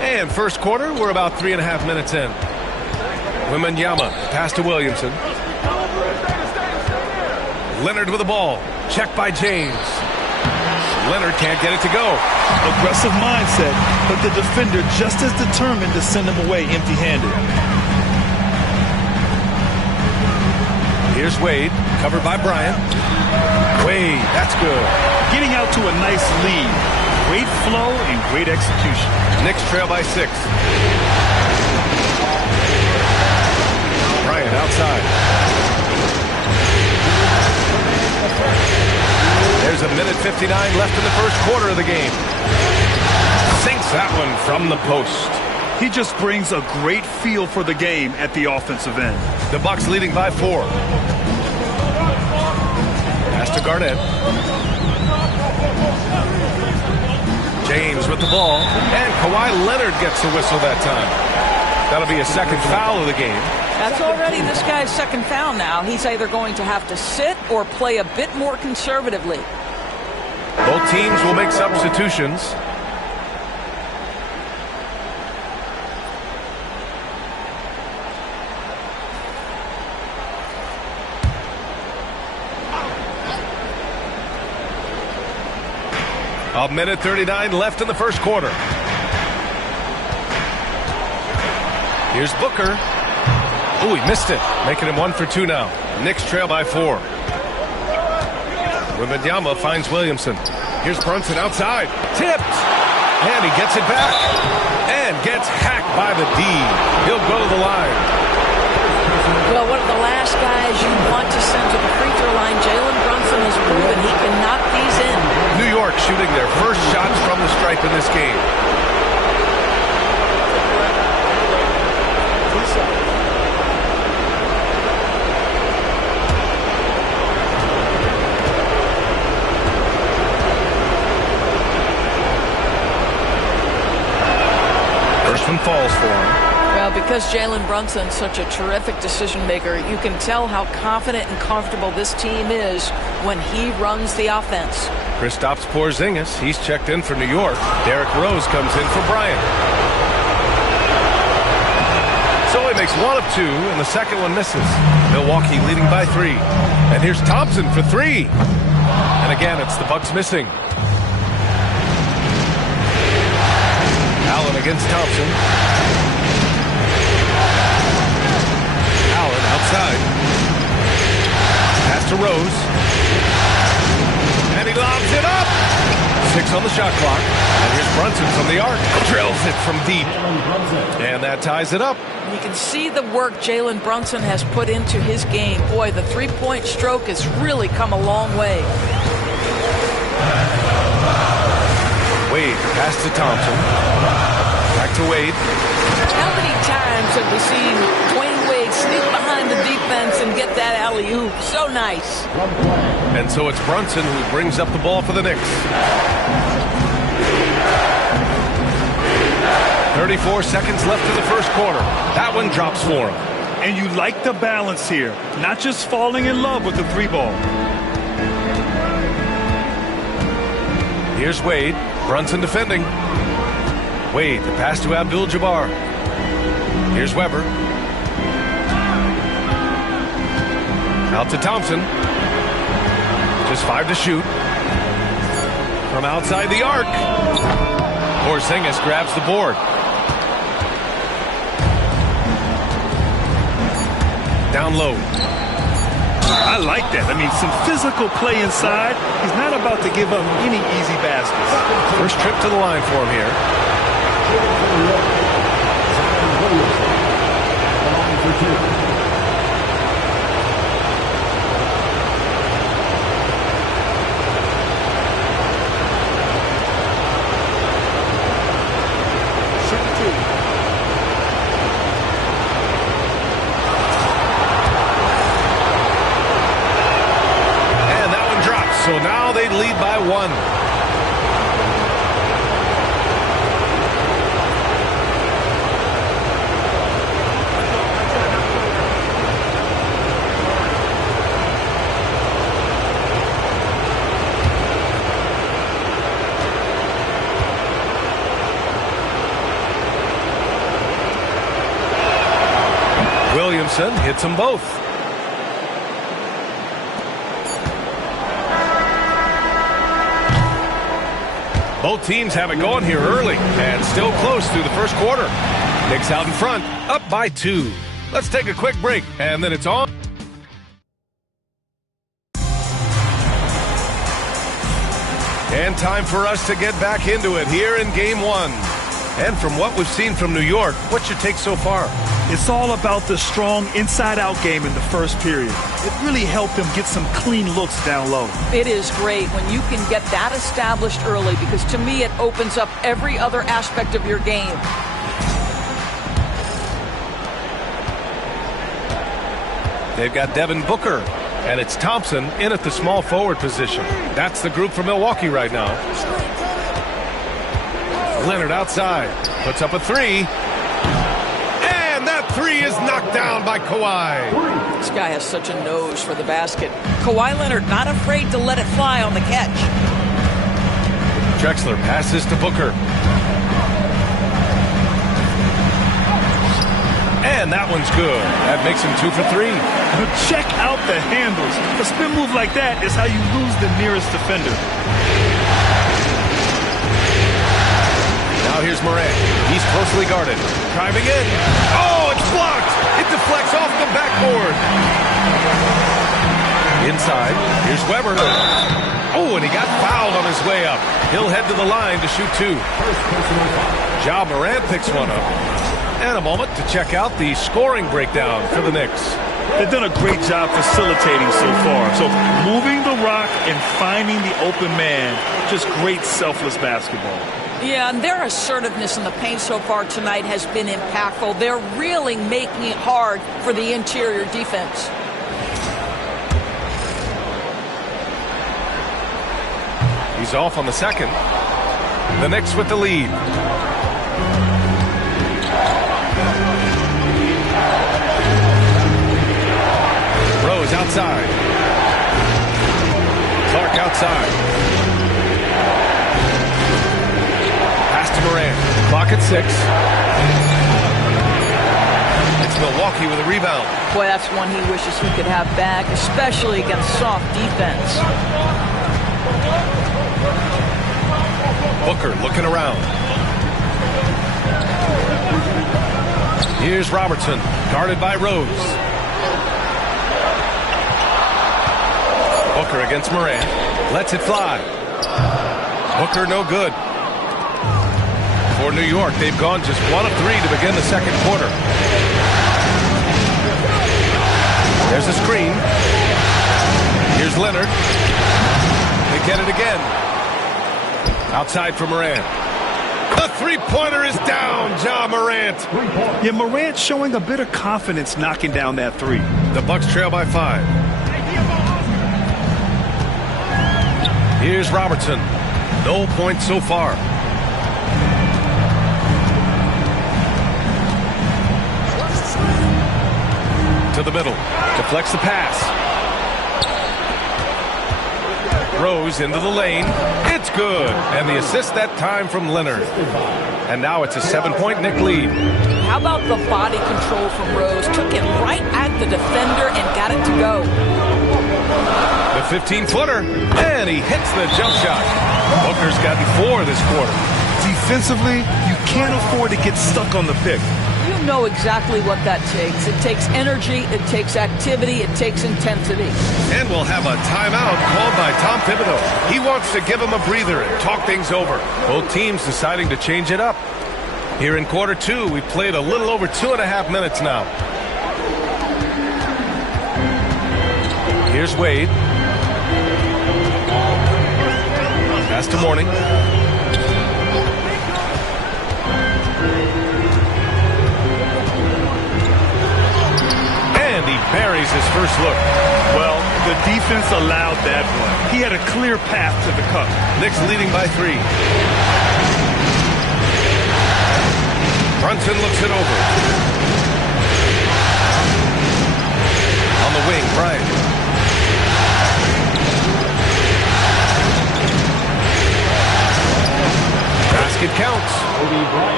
And first quarter, we're about 3.5 minutes in. Wembanyama, pass to Williamson. Leonard with the ball. Checked by James. Leonard can't get it to go. Aggressive mindset, but the defender just as determined to send him away empty-handed. Here's Wade, covered by Bryant. Wade, that's good. Getting out to a nice lead. Great flow and great execution. Knicks trail by 6. Bryant outside. There's a minute 59 left in the first quarter of the game. Sinks that one from the post. He just brings a great feel for the game at the offensive end. The Bucks leading by 4. Pass to Garnett. James with the ball. And Kawhi Leonard gets the whistle that time. That'll be a second foul of the game. That's already this guy's second foul now. He's either going to have to sit or play a bit more conservatively. Both teams will make substitutions. A minute 39 left in the first quarter. Here's Booker. Oh, he missed it. Making him 1 for 2 now. Knicks trail by 4. Wembanyama finds Williamson. Here's Brunson outside. Tipped. And he gets it back. And gets hacked by the D. He'll go to the line. Well, one of the last guys you want to send to the free throw line, Jalen Brunson has proven he can knock these in. New York shooting their first shots from the stripe in this game. First one falls for him. Well, because Jalen Brunson's such a terrific decision maker, you can tell how confident and comfortable this team is when he runs the offense. Kristaps Porzingis, he's checked in for New York. Derrick Rose comes in for Bryant. So he makes 1 of 2, and the second one misses. Milwaukee leading by 3. And here's Thompson for 3. And again, it's the Bucks missing. Allen against Thompson. Allen outside. Pass to Rose. And he lobs it up. 6 on the shot clock. And here's Brunson from the arc. Drills it from deep. And that ties it up. You can see the work Jalen Brunson has put into his game. Boy, the three-point stroke has really come a long way. Wade, pass to Thompson. Back to Wade. How many times have we seen Dwayne Wade sneak behind the defense and get that alley-oop? So nice. And so it's Brunson who brings up the ball for the Knicks. 34 seconds left in the first quarter. That one drops for him. And you like the balance here. Not just falling in love with the 3-ball. Here's Wade. Brunson defending. Wade, the pass to Abdul-Jabbar. Here's Weber. Out to Thompson. Just 5 to shoot. From outside the arc. Porzingis grabs the board. Down low. I like that. I mean, some physical play inside. He's not about to give up any easy baskets. First trip to the line for him here. So now they lead by 1. Williamson hits them both. Both teams have it going here early and still close through the first quarter. Knicks out in front, up by 2. Let's take a quick break, and then it's on. And time for us to get back into it here in Game 1. And from what we've seen from New York, what's your take so far? It's all about the strong inside-out game in the first period. It really helped them get some clean looks down low. It is great when you can get that established early, because to me it opens up every other aspect of your game. They've got Devin Booker, and it's Thompson in at the small forward position. That's the group for Milwaukee right now. Leonard outside, puts up a 3. And that 3 is knocked down by Kawhi. This guy has such a nose for the basket. Kawhi Leonard not afraid to let it fly on the catch. Drexler passes to Booker. And that one's good. That makes him 2 for 3. Check out the handles. A spin move like that is how you lose the nearest defender. Now here's Morant. He's closely guarded. Driving in. Oh, it's blocked. It deflects off the backboard. Inside. Here's Weber. Oh, and he got fouled on his way up. He'll head to the line to shoot 2. Ja Morant picks one up. And a moment to check out the scoring breakdown for the Knicks. They've done a great job facilitating so far. So moving the rock and finding the open man, just great selfless basketball. Yeah, and their assertiveness in the paint so far tonight has been impactful. They're really making it hard for the interior defense. He's off on the second. The Knicks with the lead. Rose outside. Clark outside. Pass to Morant. Clock at 6. It's Milwaukee with a rebound. Boy, that's one he wishes he could have back, especially against soft defense. Booker looking around. Here's Robertson, guarded by Rose. Booker against Morant. Lets it fly. Booker no good. For New York, they've gone just 1 of 3 to begin the second quarter. There's a screen. Here's Leonard. They get it again. Outside for Morant. The three-pointer is down, Ja Morant. Yeah, Morant showing a bit of confidence knocking down that 3. The Bucks trail by 5. Here's Robertson. No points so far. To the middle. Deflects the pass. Rose into the lane. It's good. And the assist that time from Leonard. And now it's a 7-point Knick lead. How about the body control from Rose? Took it right at the defender and got it to go. The 15-footer. And he hits the jump shot. Booker's gotten 4 this quarter. Defensively, you can't afford to get stuck on the pick. You know exactly what that takes. It takes energy, it takes activity, it takes intensity. And we'll have a timeout called by Tom Thibodeau. He wants to give him a breather and talk things over. Both teams deciding to change it up. Here in quarter 2, we've played a little over 2.5 minutes now. Here's Wade. Pass to Mourning. And he buries his first look. Well, the defense allowed that one. He had a clear path to the cup. Knicks leading by 3. Brunson looks it over. On the wing, Bryant. Basket counts.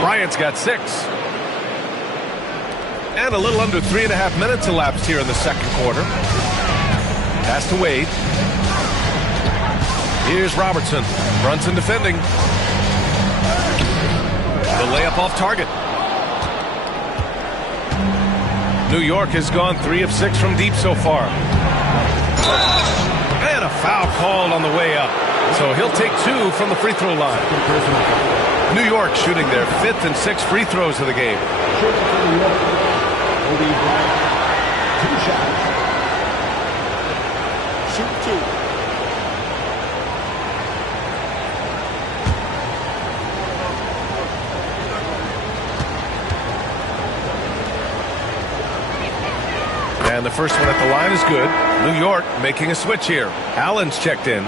Bryant's got 6. And a little under 3.5 minutes elapsed here in the second quarter. Pass to Wade. Here's Robertson. Brunson defending. The layup off target. New York has gone 3 of 6 from deep so far. And a foul called on the way up. So he'll take 2 from the free throw line. New York shooting their 5th and 6th free throws of the game. Shoot 2. And the first one at the line is good. New York making a switch here. Allen's checked in.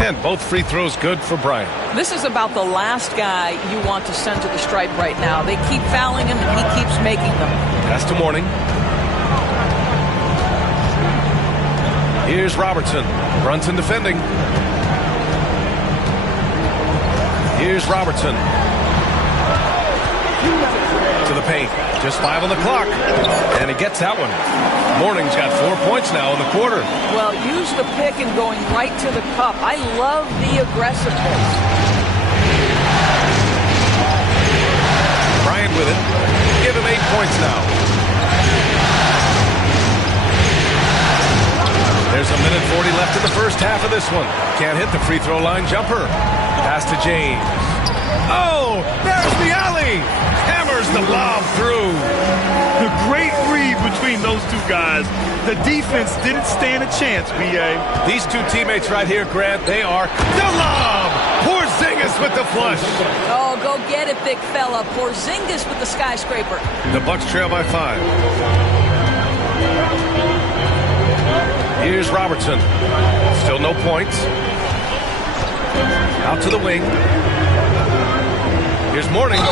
And both free throws good for Bryant. This is about the last guy you want to send to the stripe right now. They keep fouling him, and he keeps making them. Pass to Mourning. Here's Robertson. Brunson defending. Here's Robertson. To the paint. Just 5 on the clock. And he gets that one. Mourning's got 4 points now in the quarter. Well, use the pick and going right to the cup. I love the aggressiveness. Bryant with it. Give him 8 points now. There's a minute 40 left in the first half of this one. Can't hit the free throw line jumper. Pass to James. Oh, there's the alley. Hammers the lob through. The great read between those two guys. The defense didn't stand a chance, B.A. These two teammates right here, Grant, they are the lob. Porzingis with the flush. Oh, go get it, big fella. Porzingis with the skyscraper. The Bucks trail by 5. Here's Robertson. Still no points. Out to the wing. Here's Mourning.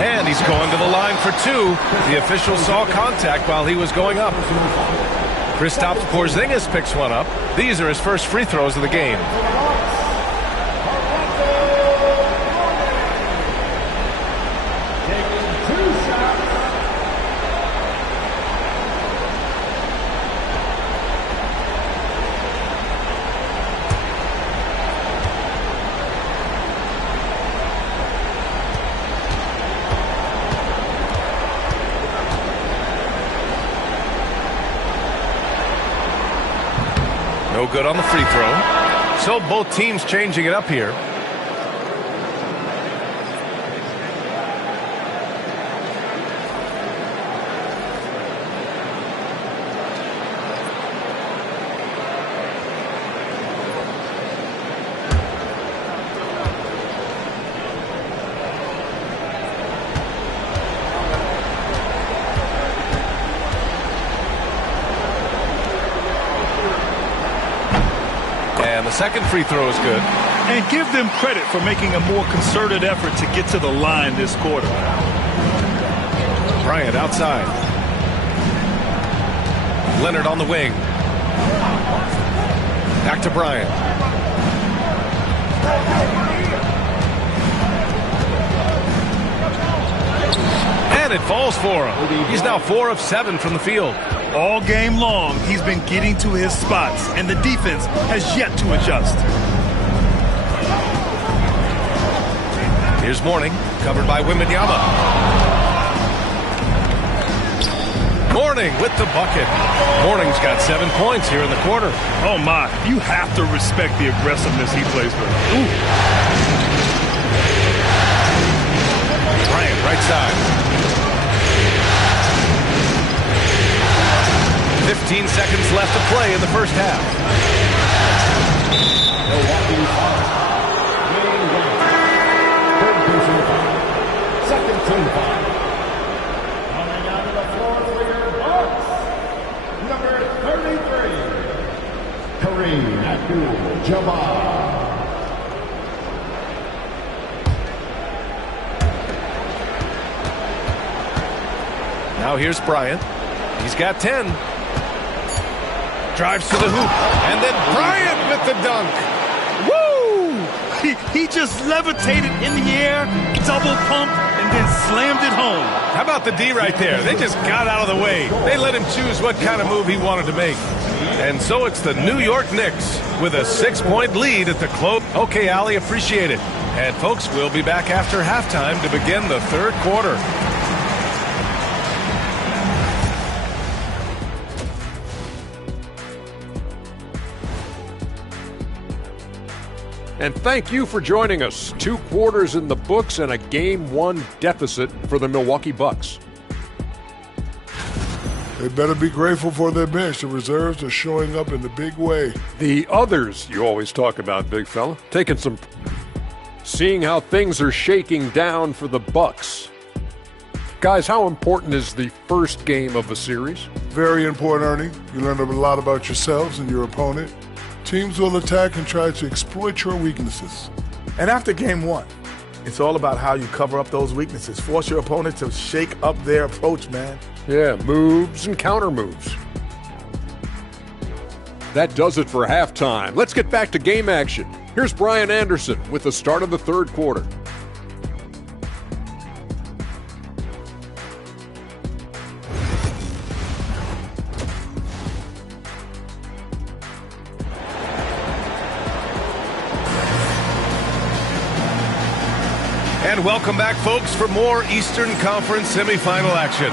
And he's going to the line for 2. The official saw contact while he was going up. Kristaps Porzingis picks one up. These are his first free throws of the game. No good on the free throw. So both teams changing it up here. Second free throw is good. And give them credit for making a more concerted effort to get to the line this quarter. Bryant outside. Leonard on the wing. Back to Bryant. And it falls for him. He's now 4 of 7 from the field. All game long, he's been getting to his spots, and the defense has yet to adjust. Here's Mourning, covered by Wembanyama. Mourning with the bucket. Mourning's got 7 points here in the quarter. Oh, my. You have to respect the aggressiveness he plays with. Ooh. Bryant, right side. 15 seconds left to play in the first half. Milwaukee foul. Second team foul. Coming out of the floor for your Bucks, number 33, Kareem Abdul-Jabbar. Now here's Bryant. He's got 10. Drives to the hoop. And then Bryant with the dunk. Woo! He just levitated in the air, double pumped, and then slammed it home. How about the D right there? They just got out of the way. They let him choose what kind of move he wanted to make. And so it's the New York Knicks with a 6-point lead at the close. Okay, Allie, appreciate it. And folks, we'll be back after halftime to begin the third quarter. And thank you for joining us. 2 quarters in the books and a Game 1 deficit for the Milwaukee Bucks. They better be grateful for their bench. The reserves are showing up in the big way. The others you always talk about, big fella. Seeing how things are shaking down for the Bucks. Guys, how important is the first game of a series? Very important, Ernie. You learn a lot about yourselves and your opponent. Teams will attack and try to exploit your weaknesses. And after game 1, it's all about how you cover up those weaknesses. Force your opponent to shake up their approach, man. Yeah, moves and counter moves. That does it for halftime. Let's get back to game action. Here's Brian Anderson with the start of the third quarter. And welcome back, folks, for more Eastern Conference semifinal action.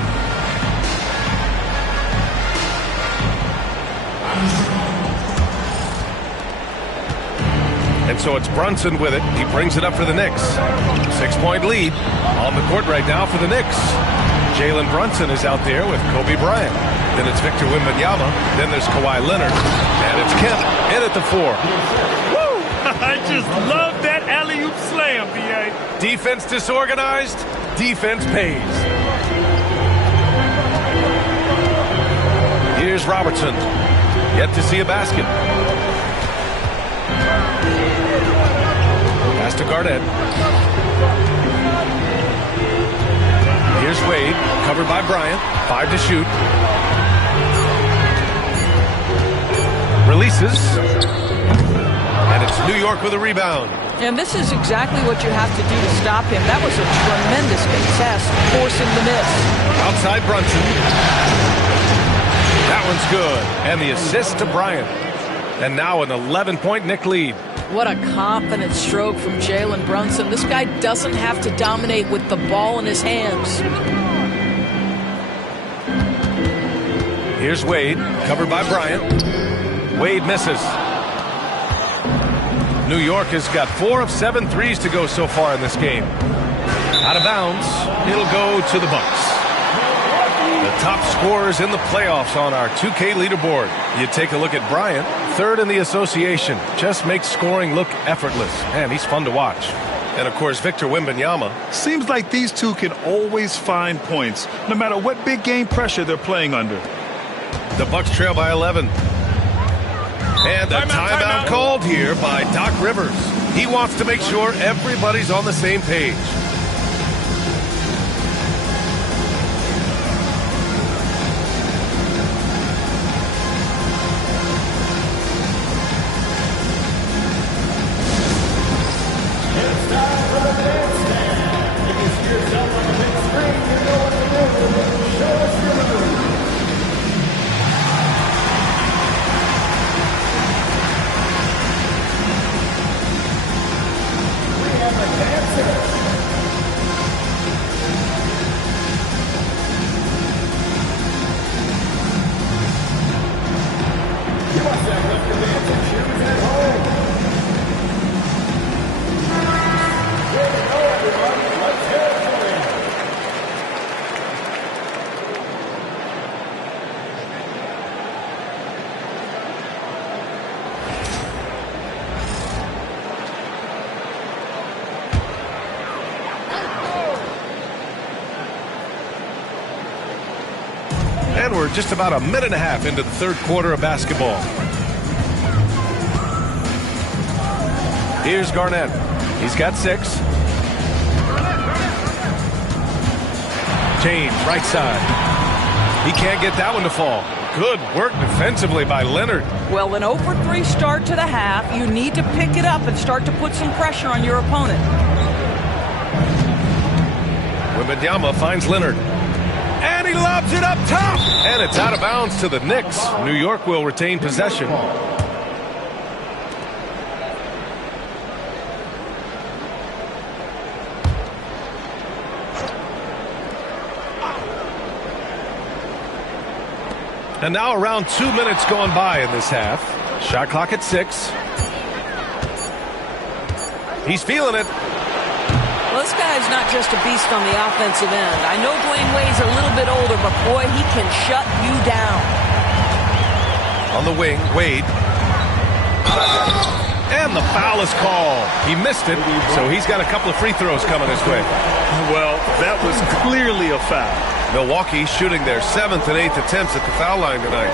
And so it's Brunson with it. He brings it up for the Knicks. 6-point lead on the court right now for the Knicks. Jalen Brunson is out there with Kobe Bryant. Then it's Victor Wembanyama. Then there's Kawhi Leonard. And it's Kemp in at the 4. Woo! I just love that alley-oop slam, B.A. Defense disorganized. Defense pays. Here's Robertson. Yet to see a basket. Pass to Garnett. Here's Wade, covered by Bryant. 5 to shoot. Releases. And it's New York with a rebound. And this is exactly what you have to do to stop him. That was a tremendous contest, forcing the miss. Outside Brunson. That one's good. And the assist to Bryant. And now an 11-point Knick lead. What a confident stroke from Jalen Brunson. This guy doesn't have to dominate with the ball in his hands. Here's Wade, covered by Bryant. Wade misses. New York has got 4 of 7 threes to go so far in this game. Out of bounds, it'll go to the Bucks. The top scorers in the playoffs on our 2K leaderboard. You take a look at Bryant, 3rd in the association. Just makes scoring look effortless, and he's fun to watch. And, of course, Victor Wembanyama. Seems like these two can always find points, no matter what big game pressure they're playing under. The Bucks trail by 11. And a timeout called here by Doc Rivers. He wants to make sure everybody's on the same page. And we're just about a minute and a half into the third quarter of basketball. Here's Garnett. He's got 6. James, right side. He can't get that one to fall. Good work defensively by Leonard. Well, an 0-for-3 start to the half. You need to pick it up and start to put some pressure on your opponent. Wembanyama finds Leonard. And he lobs it up top. And it's out of bounds to the Knicks. New York will retain possession. And now around 2 minutes gone by in this half. Shot clock at 6. He's feeling it. Well, this guy's not just a beast on the offensive end. I know Dwayne Wade's a little bit older, but boy, he can shut you down. On the wing, Wade. And the foul is called. He missed it, so he's got a couple of free throws coming his way. Well, that was clearly a foul. Milwaukee shooting their 7th and 8th attempts at the foul line tonight.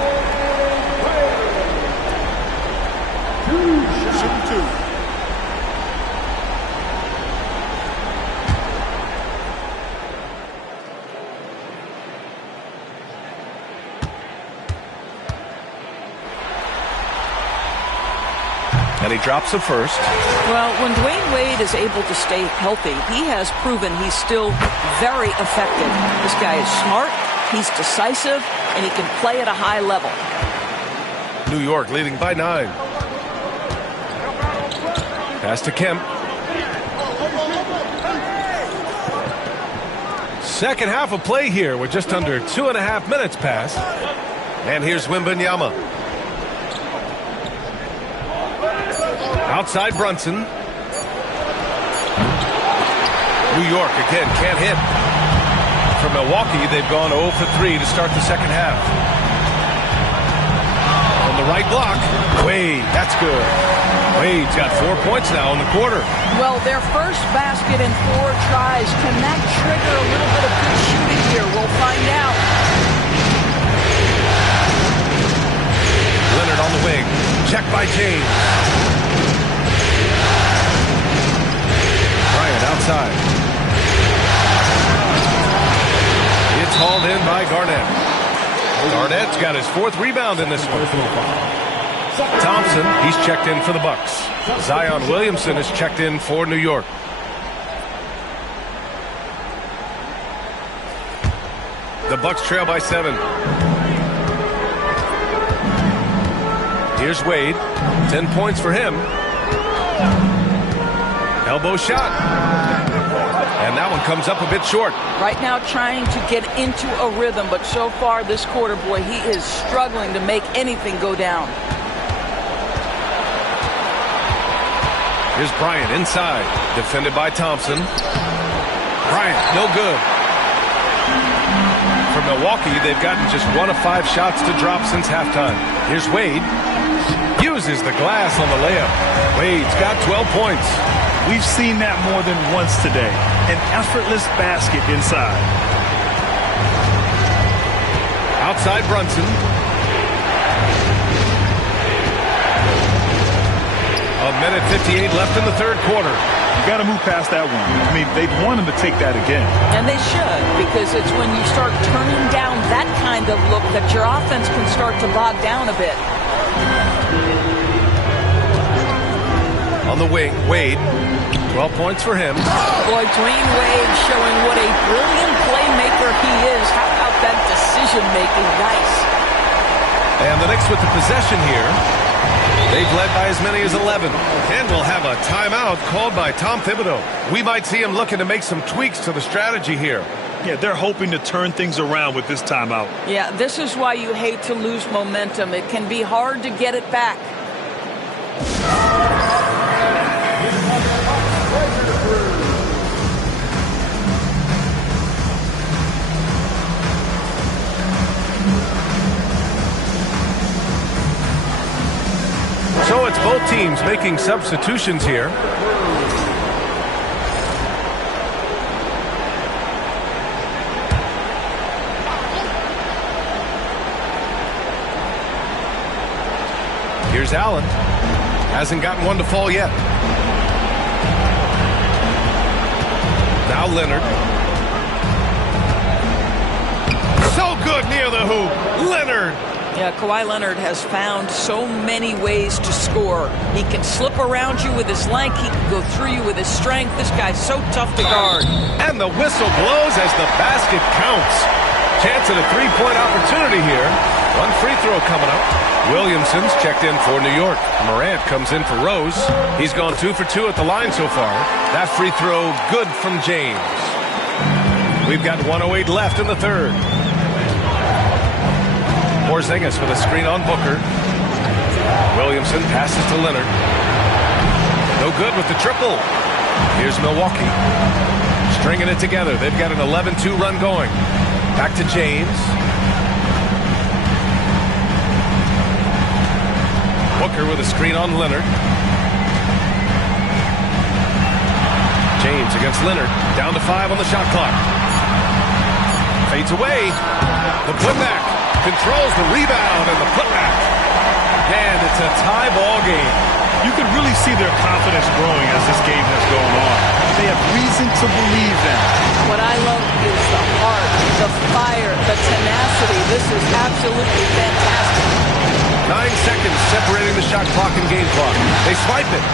Shoot 2. And he drops the first. Well, when Dwayne Wade is able to stay healthy, he has proven he's still very effective. This guy is smart, he's decisive, and he can play at a high level. New York leading by 9. Pass to Kemp. Second half of play here with just under 2.5 minutes passed. And here's Wembanyama. Outside Brunson. New York again can't hit. For Milwaukee, they've gone 0 for 3 to start the second half. On the right block, Wade, that's good. Wade's got 4 points now in the quarter. Well, their first basket in 4 tries. Can that trigger a little bit of good shooting here? We'll find out. Leonard on the wing. Check by James. Bryant outside. It's hauled in by Garnett. Garnett's got his 4th rebound in this one. Thompson, he's checked in for the Bucks. Zion Williamson is checked in for New York. The Bucks trail by 7. Here's Wade. 10 points for him. Elbow shot. And that one comes up a bit short. Right now trying to get into a rhythm, but so far this quarter, boy, he is struggling to make anything go down. Here's Bryant inside. Defended by Thompson. Bryant, no good. For Milwaukee, they've gotten just 1 of 5 shots to drop since halftime. Here's Wade. Uses the glass on the layup. Wade's got 12 points. We've seen that more than once today. An effortless basket inside. Outside Brunson. A minute 58 left in the third quarter. You got to move past that one. I mean, they'd want him to take that again. And they should, because it's when you start turning down that kind of look that your offense can start to bog down a bit. On the wing, Wade. 12 points for him. Boy, Dwayne Wade showing what a brilliant playmaker he is. How about that decision-making? Nice. And the Knicks with the possession here. They've led by as many as 11. And will have a timeout called by Tom Thibodeau. We might see him looking to make some tweaks to the strategy here. Yeah, they're hoping to turn things around with this timeout. Yeah, this is why you hate to lose momentum. It can be hard to get it back. So it's both teams making substitutions here. Here's Allen. Hasn't gotten one to fall yet. Now Leonard. So good near the hoop. Leonard Yeah, Kawhi Leonard has found so many ways to score. He can slip around you with his length. He can go through you with his strength. This guy's so tough to guard. And the whistle blows as the basket counts. Chance at a three-point opportunity here. One free throw coming up. Williamson's checked in for New York. Morant comes in for Rose. He's gone 2 for 2 at the line so far. That free throw good from James. We've got 1:08 left in the third. Porzingis with a screen on Booker. Williamson passes to Leonard. No good with the triple. Here's Milwaukee. Stringing it together. They've got an 11-2 run going. Back to James. Booker with a screen on Leonard. James against Leonard. Down to 5 on the shot clock. Fades away. The putback. Controls the rebound and the putback. And it's a tie ball game. You can really see their confidence growing as this game has gone on. They have reason to believe that. What I love is the heart, the fire, the tenacity. This is absolutely fantastic. 9 seconds separating the shot clock and game clock. They swipe it.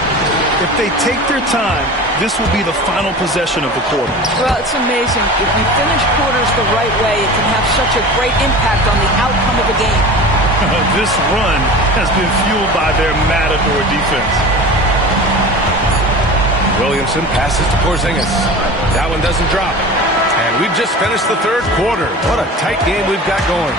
If they take their time, this will be the final possession of the quarter. Well, it's amazing. If you finish quarters the right way, it can have such a great impact on the outcome of the game. This run has been fueled by their matador defense. Williamson passes to Porzingis. That one doesn't drop. And we've just finished the third quarter. What a tight game we've got going.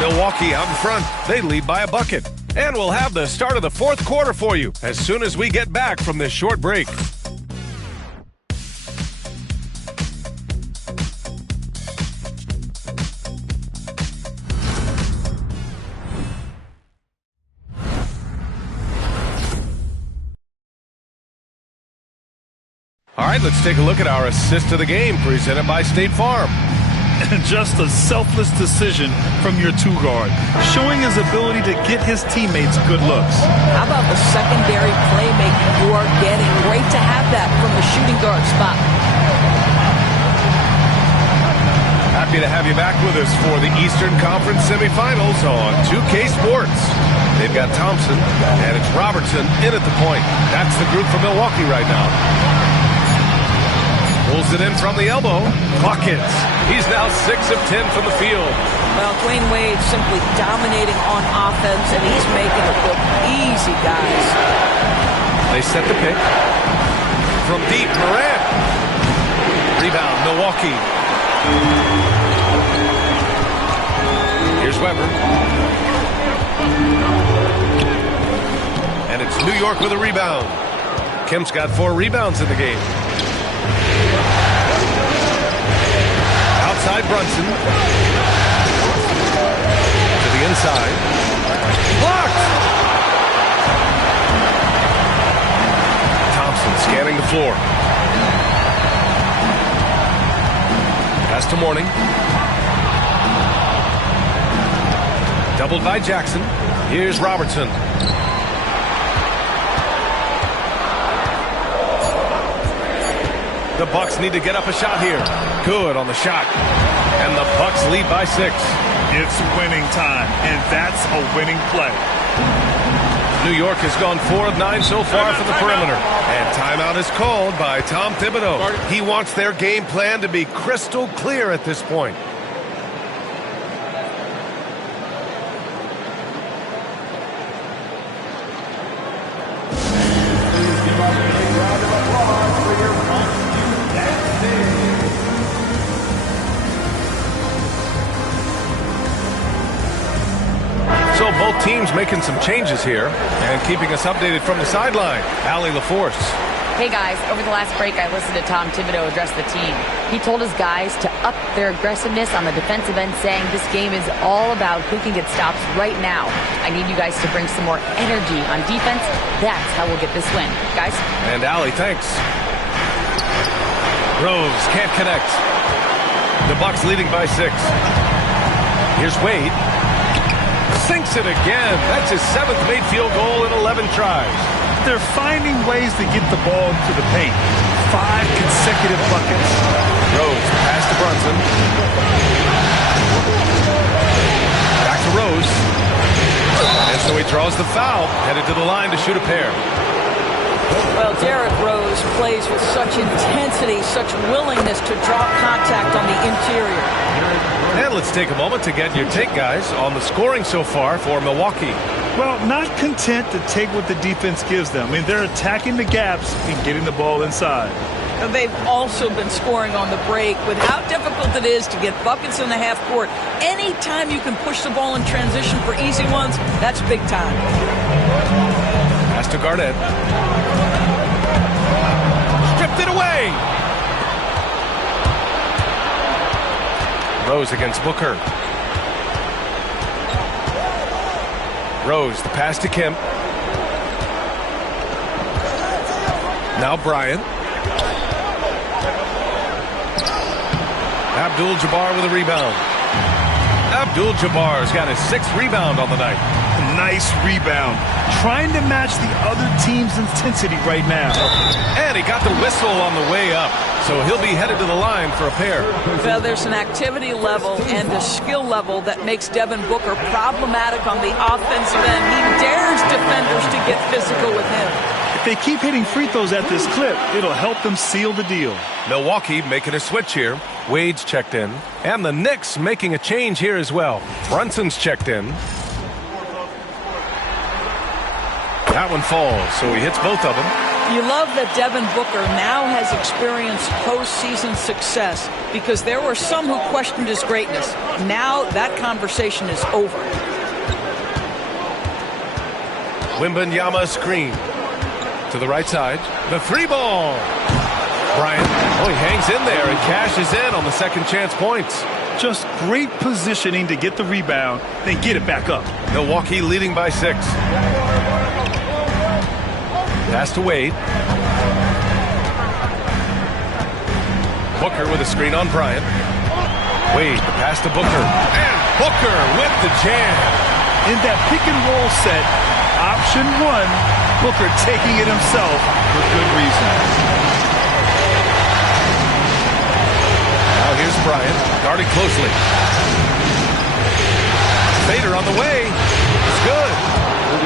Milwaukee out in front. They lead by a bucket. And we'll have the start of the fourth quarter for you as soon as we get back from this short break. All right, let's take a look at our assist of the game presented by State Farm. And just a selfless decision from your two-guard, showing his ability to get his teammates good looks. How about the secondary playmaking you are getting? Great to have that from the shooting guard spot. Happy to have you back with us for the Eastern Conference semifinals on 2K Sports. They've got Thompson, and it's Robertson in at the point. That's the group for Milwaukee right now. Pulls it in from the elbow. Buckets. He's now 6 of 10 from the field. Well, Dwayne Wade simply dominating on offense, and he's making it look easy, guys. They set the pick. From deep, Morant. Rebound, Milwaukee. Here's Weber. And it's New York with a rebound. Kemp's got 4 rebounds in the game. Outside Brunson. To the inside. Blocked! Thompson scanning the floor. Pass to Mourning. Doubled by Jackson. Here's Robertson. The Bucks need to get up a shot here. Good on the shot. And the Bucks lead by 6. It's winning time, and that's a winning play. New York has gone 4 of 9 so far from the perimeter. And timeout is called by Tom Thibodeau. He wants their game plan to be crystal clear at this point. So both teams making some changes here and keeping us updated from the sideline. Allie LaForce. Hey guys, over the last break I listened to Tom Thibodeau address the team. He told his guys to up their aggressiveness on the defensive end, saying this game is all about who can get stops right now. I need you guys to bring some more energy on defense. That's how we'll get this win. Guys? And Allie, thanks. Rose can't connect. The Bucks leading by 6. Here's Wade. Sinks it again. That's his 7th made field goal in 11 tries. They're finding ways to get the ball to the paint. 5 consecutive buckets. Rose, pass to Brunson. Back to Rose. draws the foul, headed to the line to shoot a pair. Well, Derrick Rose plays with such intensity, such willingness to draw contact on the interior. And let's take a moment to get your take, guys, on the scoring so far for Milwaukee. Well, not content to take what the defense gives them. I mean, they're attacking the gaps and getting the ball inside. They've also been scoring on the break with how difficult it is to get buckets in the half court. Anytime you can push the ball in transition for easy ones, that's big time. Pass to Garnett. Stripped it away. Rose against Booker. Rose, the pass to Kemp. Now Bryant. Abdul-Jabbar with a rebound. Abdul-Jabbar's got his 6th rebound on the night. Nice rebound. Trying to match the other team's intensity right now. And he got the whistle on the way up. So he'll be headed to the line for a pair. Well, there's an activity level and a skill level that makes Devin Booker problematic on the offensive end. He dares defenders to get physical with him. If they keep hitting free throws at this clip, it'll help them seal the deal. Milwaukee making a switch here. Wade's checked in. And the Knicks making a change here as well. Brunson's checked in. That one falls, so he hits both of them. You love that Devin Booker now has experienced postseason success because there were some who questioned his greatness. Now that conversation is over. Wembanyama screen. To the right side. The 3-ball. Bryant, he hangs in there and cashes in on the second chance points. Just great positioning to get the rebound, then get it back up. Milwaukee leading by 6. Pass to Wade. Booker with a screen on Bryant. Wade, the pass to Booker. And Booker with the jam. In that pick and roll set, option 1, Booker taking it himself for good reason. Now here's Bryant, guarded closely. Fader on the way. It's good.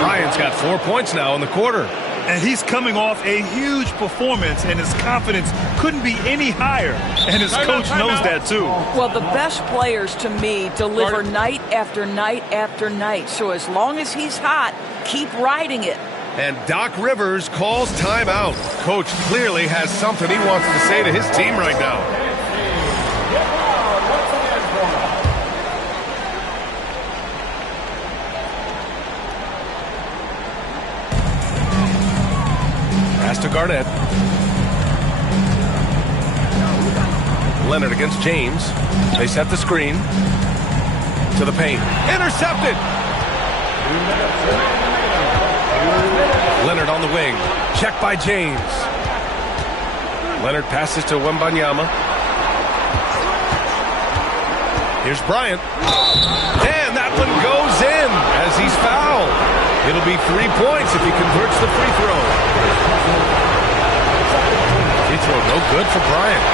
Bryant's got 4 points now in the quarter. And he's coming off a huge performance, and his confidence couldn't be any higher. And his coach knows that, too. Well, the best players, to me, deliver night after night after night. So as long as he's hot, keep riding it. And Doc Rivers calls timeout. Coach clearly has something he wants to say to his team right now. Pass to Garnett. Leonard against James. They set the screen. To the paint. Intercepted! Leonard on the wing. Checked by James. Leonard passes to Wembanyama. Here's Bryant. And that one goes in as he's fouled. It'll be 3 points if he converts the free throw. Free throw no good for Bryant.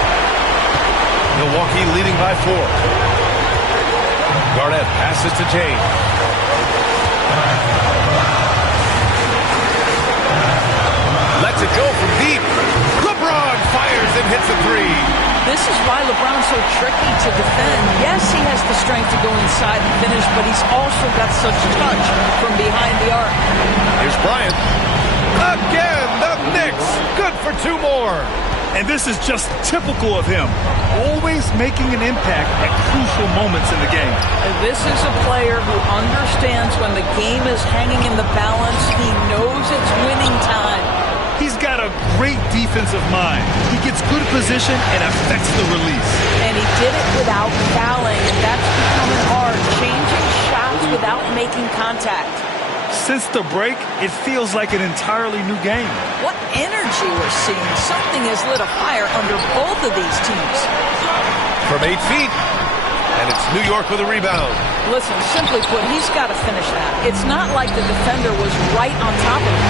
Milwaukee leading by 4. Garnett passes to James. Lets it go from deep. LeBron fires and hits a 3. This is why LeBron's so tricky to defend. Yes, he has the strength to go inside and finish, but he's also got such touch from behind the arc. Here's Bryant. Again, the Knicks. Good for 2 more. And this is just typical of him. Always making an impact at crucial moments in the game. And this is a player who understands when the game is hanging in the balance. He knows it's winning time. He's got a great defensive mind. He gets good position and affects the release. And he did it without fouling, and that's becoming hard. Changing shots without making contact. Since the break, it feels like an entirely new game. What energy we're seeing. Something has lit a fire under both of these teams. From 8 feet. And it's New York with a rebound. Listen, simply put, he's got to finish that. It's not like the defender was right on top of him.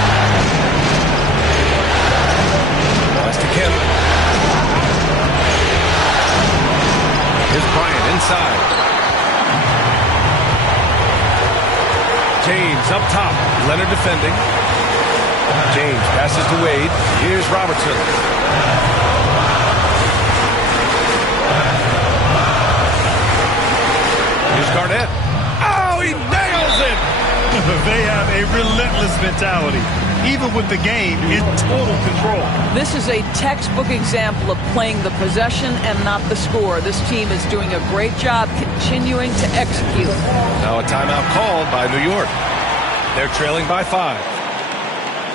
Pass to Kemp. Here's Bryant inside. James up top. Leonard defending. James passes to Wade. Here's Robertson. Here's Garnett. Oh, he nails it! They have a relentless mentality, even with the game in total control. This is a textbook example of playing the possession and not the score. This team is doing a great job continuing to execute. Now a timeout called by New York. They're trailing by 5.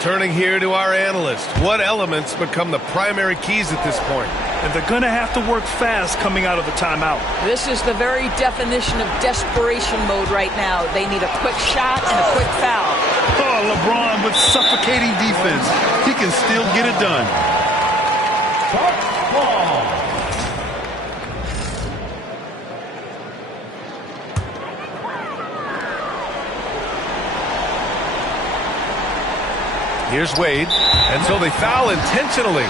Turning here to our analyst. What elements become the primary keys at this point? And they're going to have to work fast coming out of the timeout. This is the very definition of desperation mode right now. They need a quick shot and a quick foul. Oh, LeBron with suffocating defense. He can still get it done. Here's Wade, and so they foul intentionally.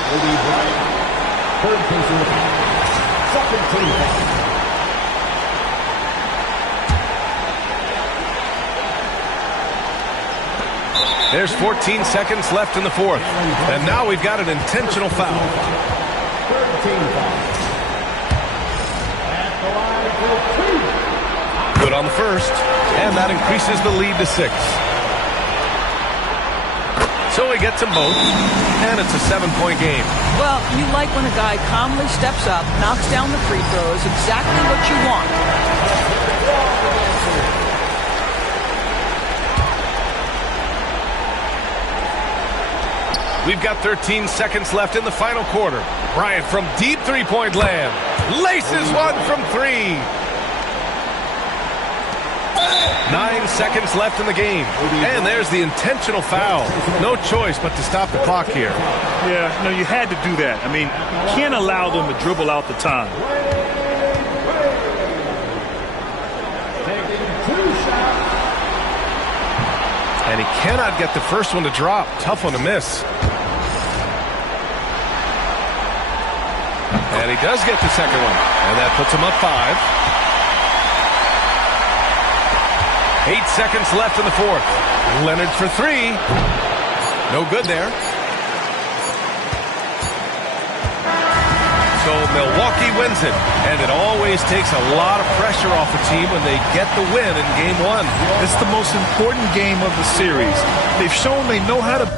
There's 14 seconds left in the fourth, and now we've got an intentional foul. Good on the first, and that increases the lead to 6. So he gets them both, and it's a 7-point game. Well, you like when a guy calmly steps up, knocks down the free throws, exactly what you want. We've got 13 seconds left in the final quarter. Bryant from deep three-point land. Laces one from 3. 9 seconds left in the game. And there's the intentional foul. No choice but to stop the clock here. Yeah, no, you had to do that. I mean, you can't allow them to dribble out the time. And he cannot get the first one to drop. Tough one to miss. And he does get the second one. And that puts him up 5. 8 seconds left in the fourth. Leonard for 3. No good there. So Milwaukee wins it. And it always takes a lot of pressure off the team when they get the win in Game 1. It's the most important game of the series. They've shown they know how to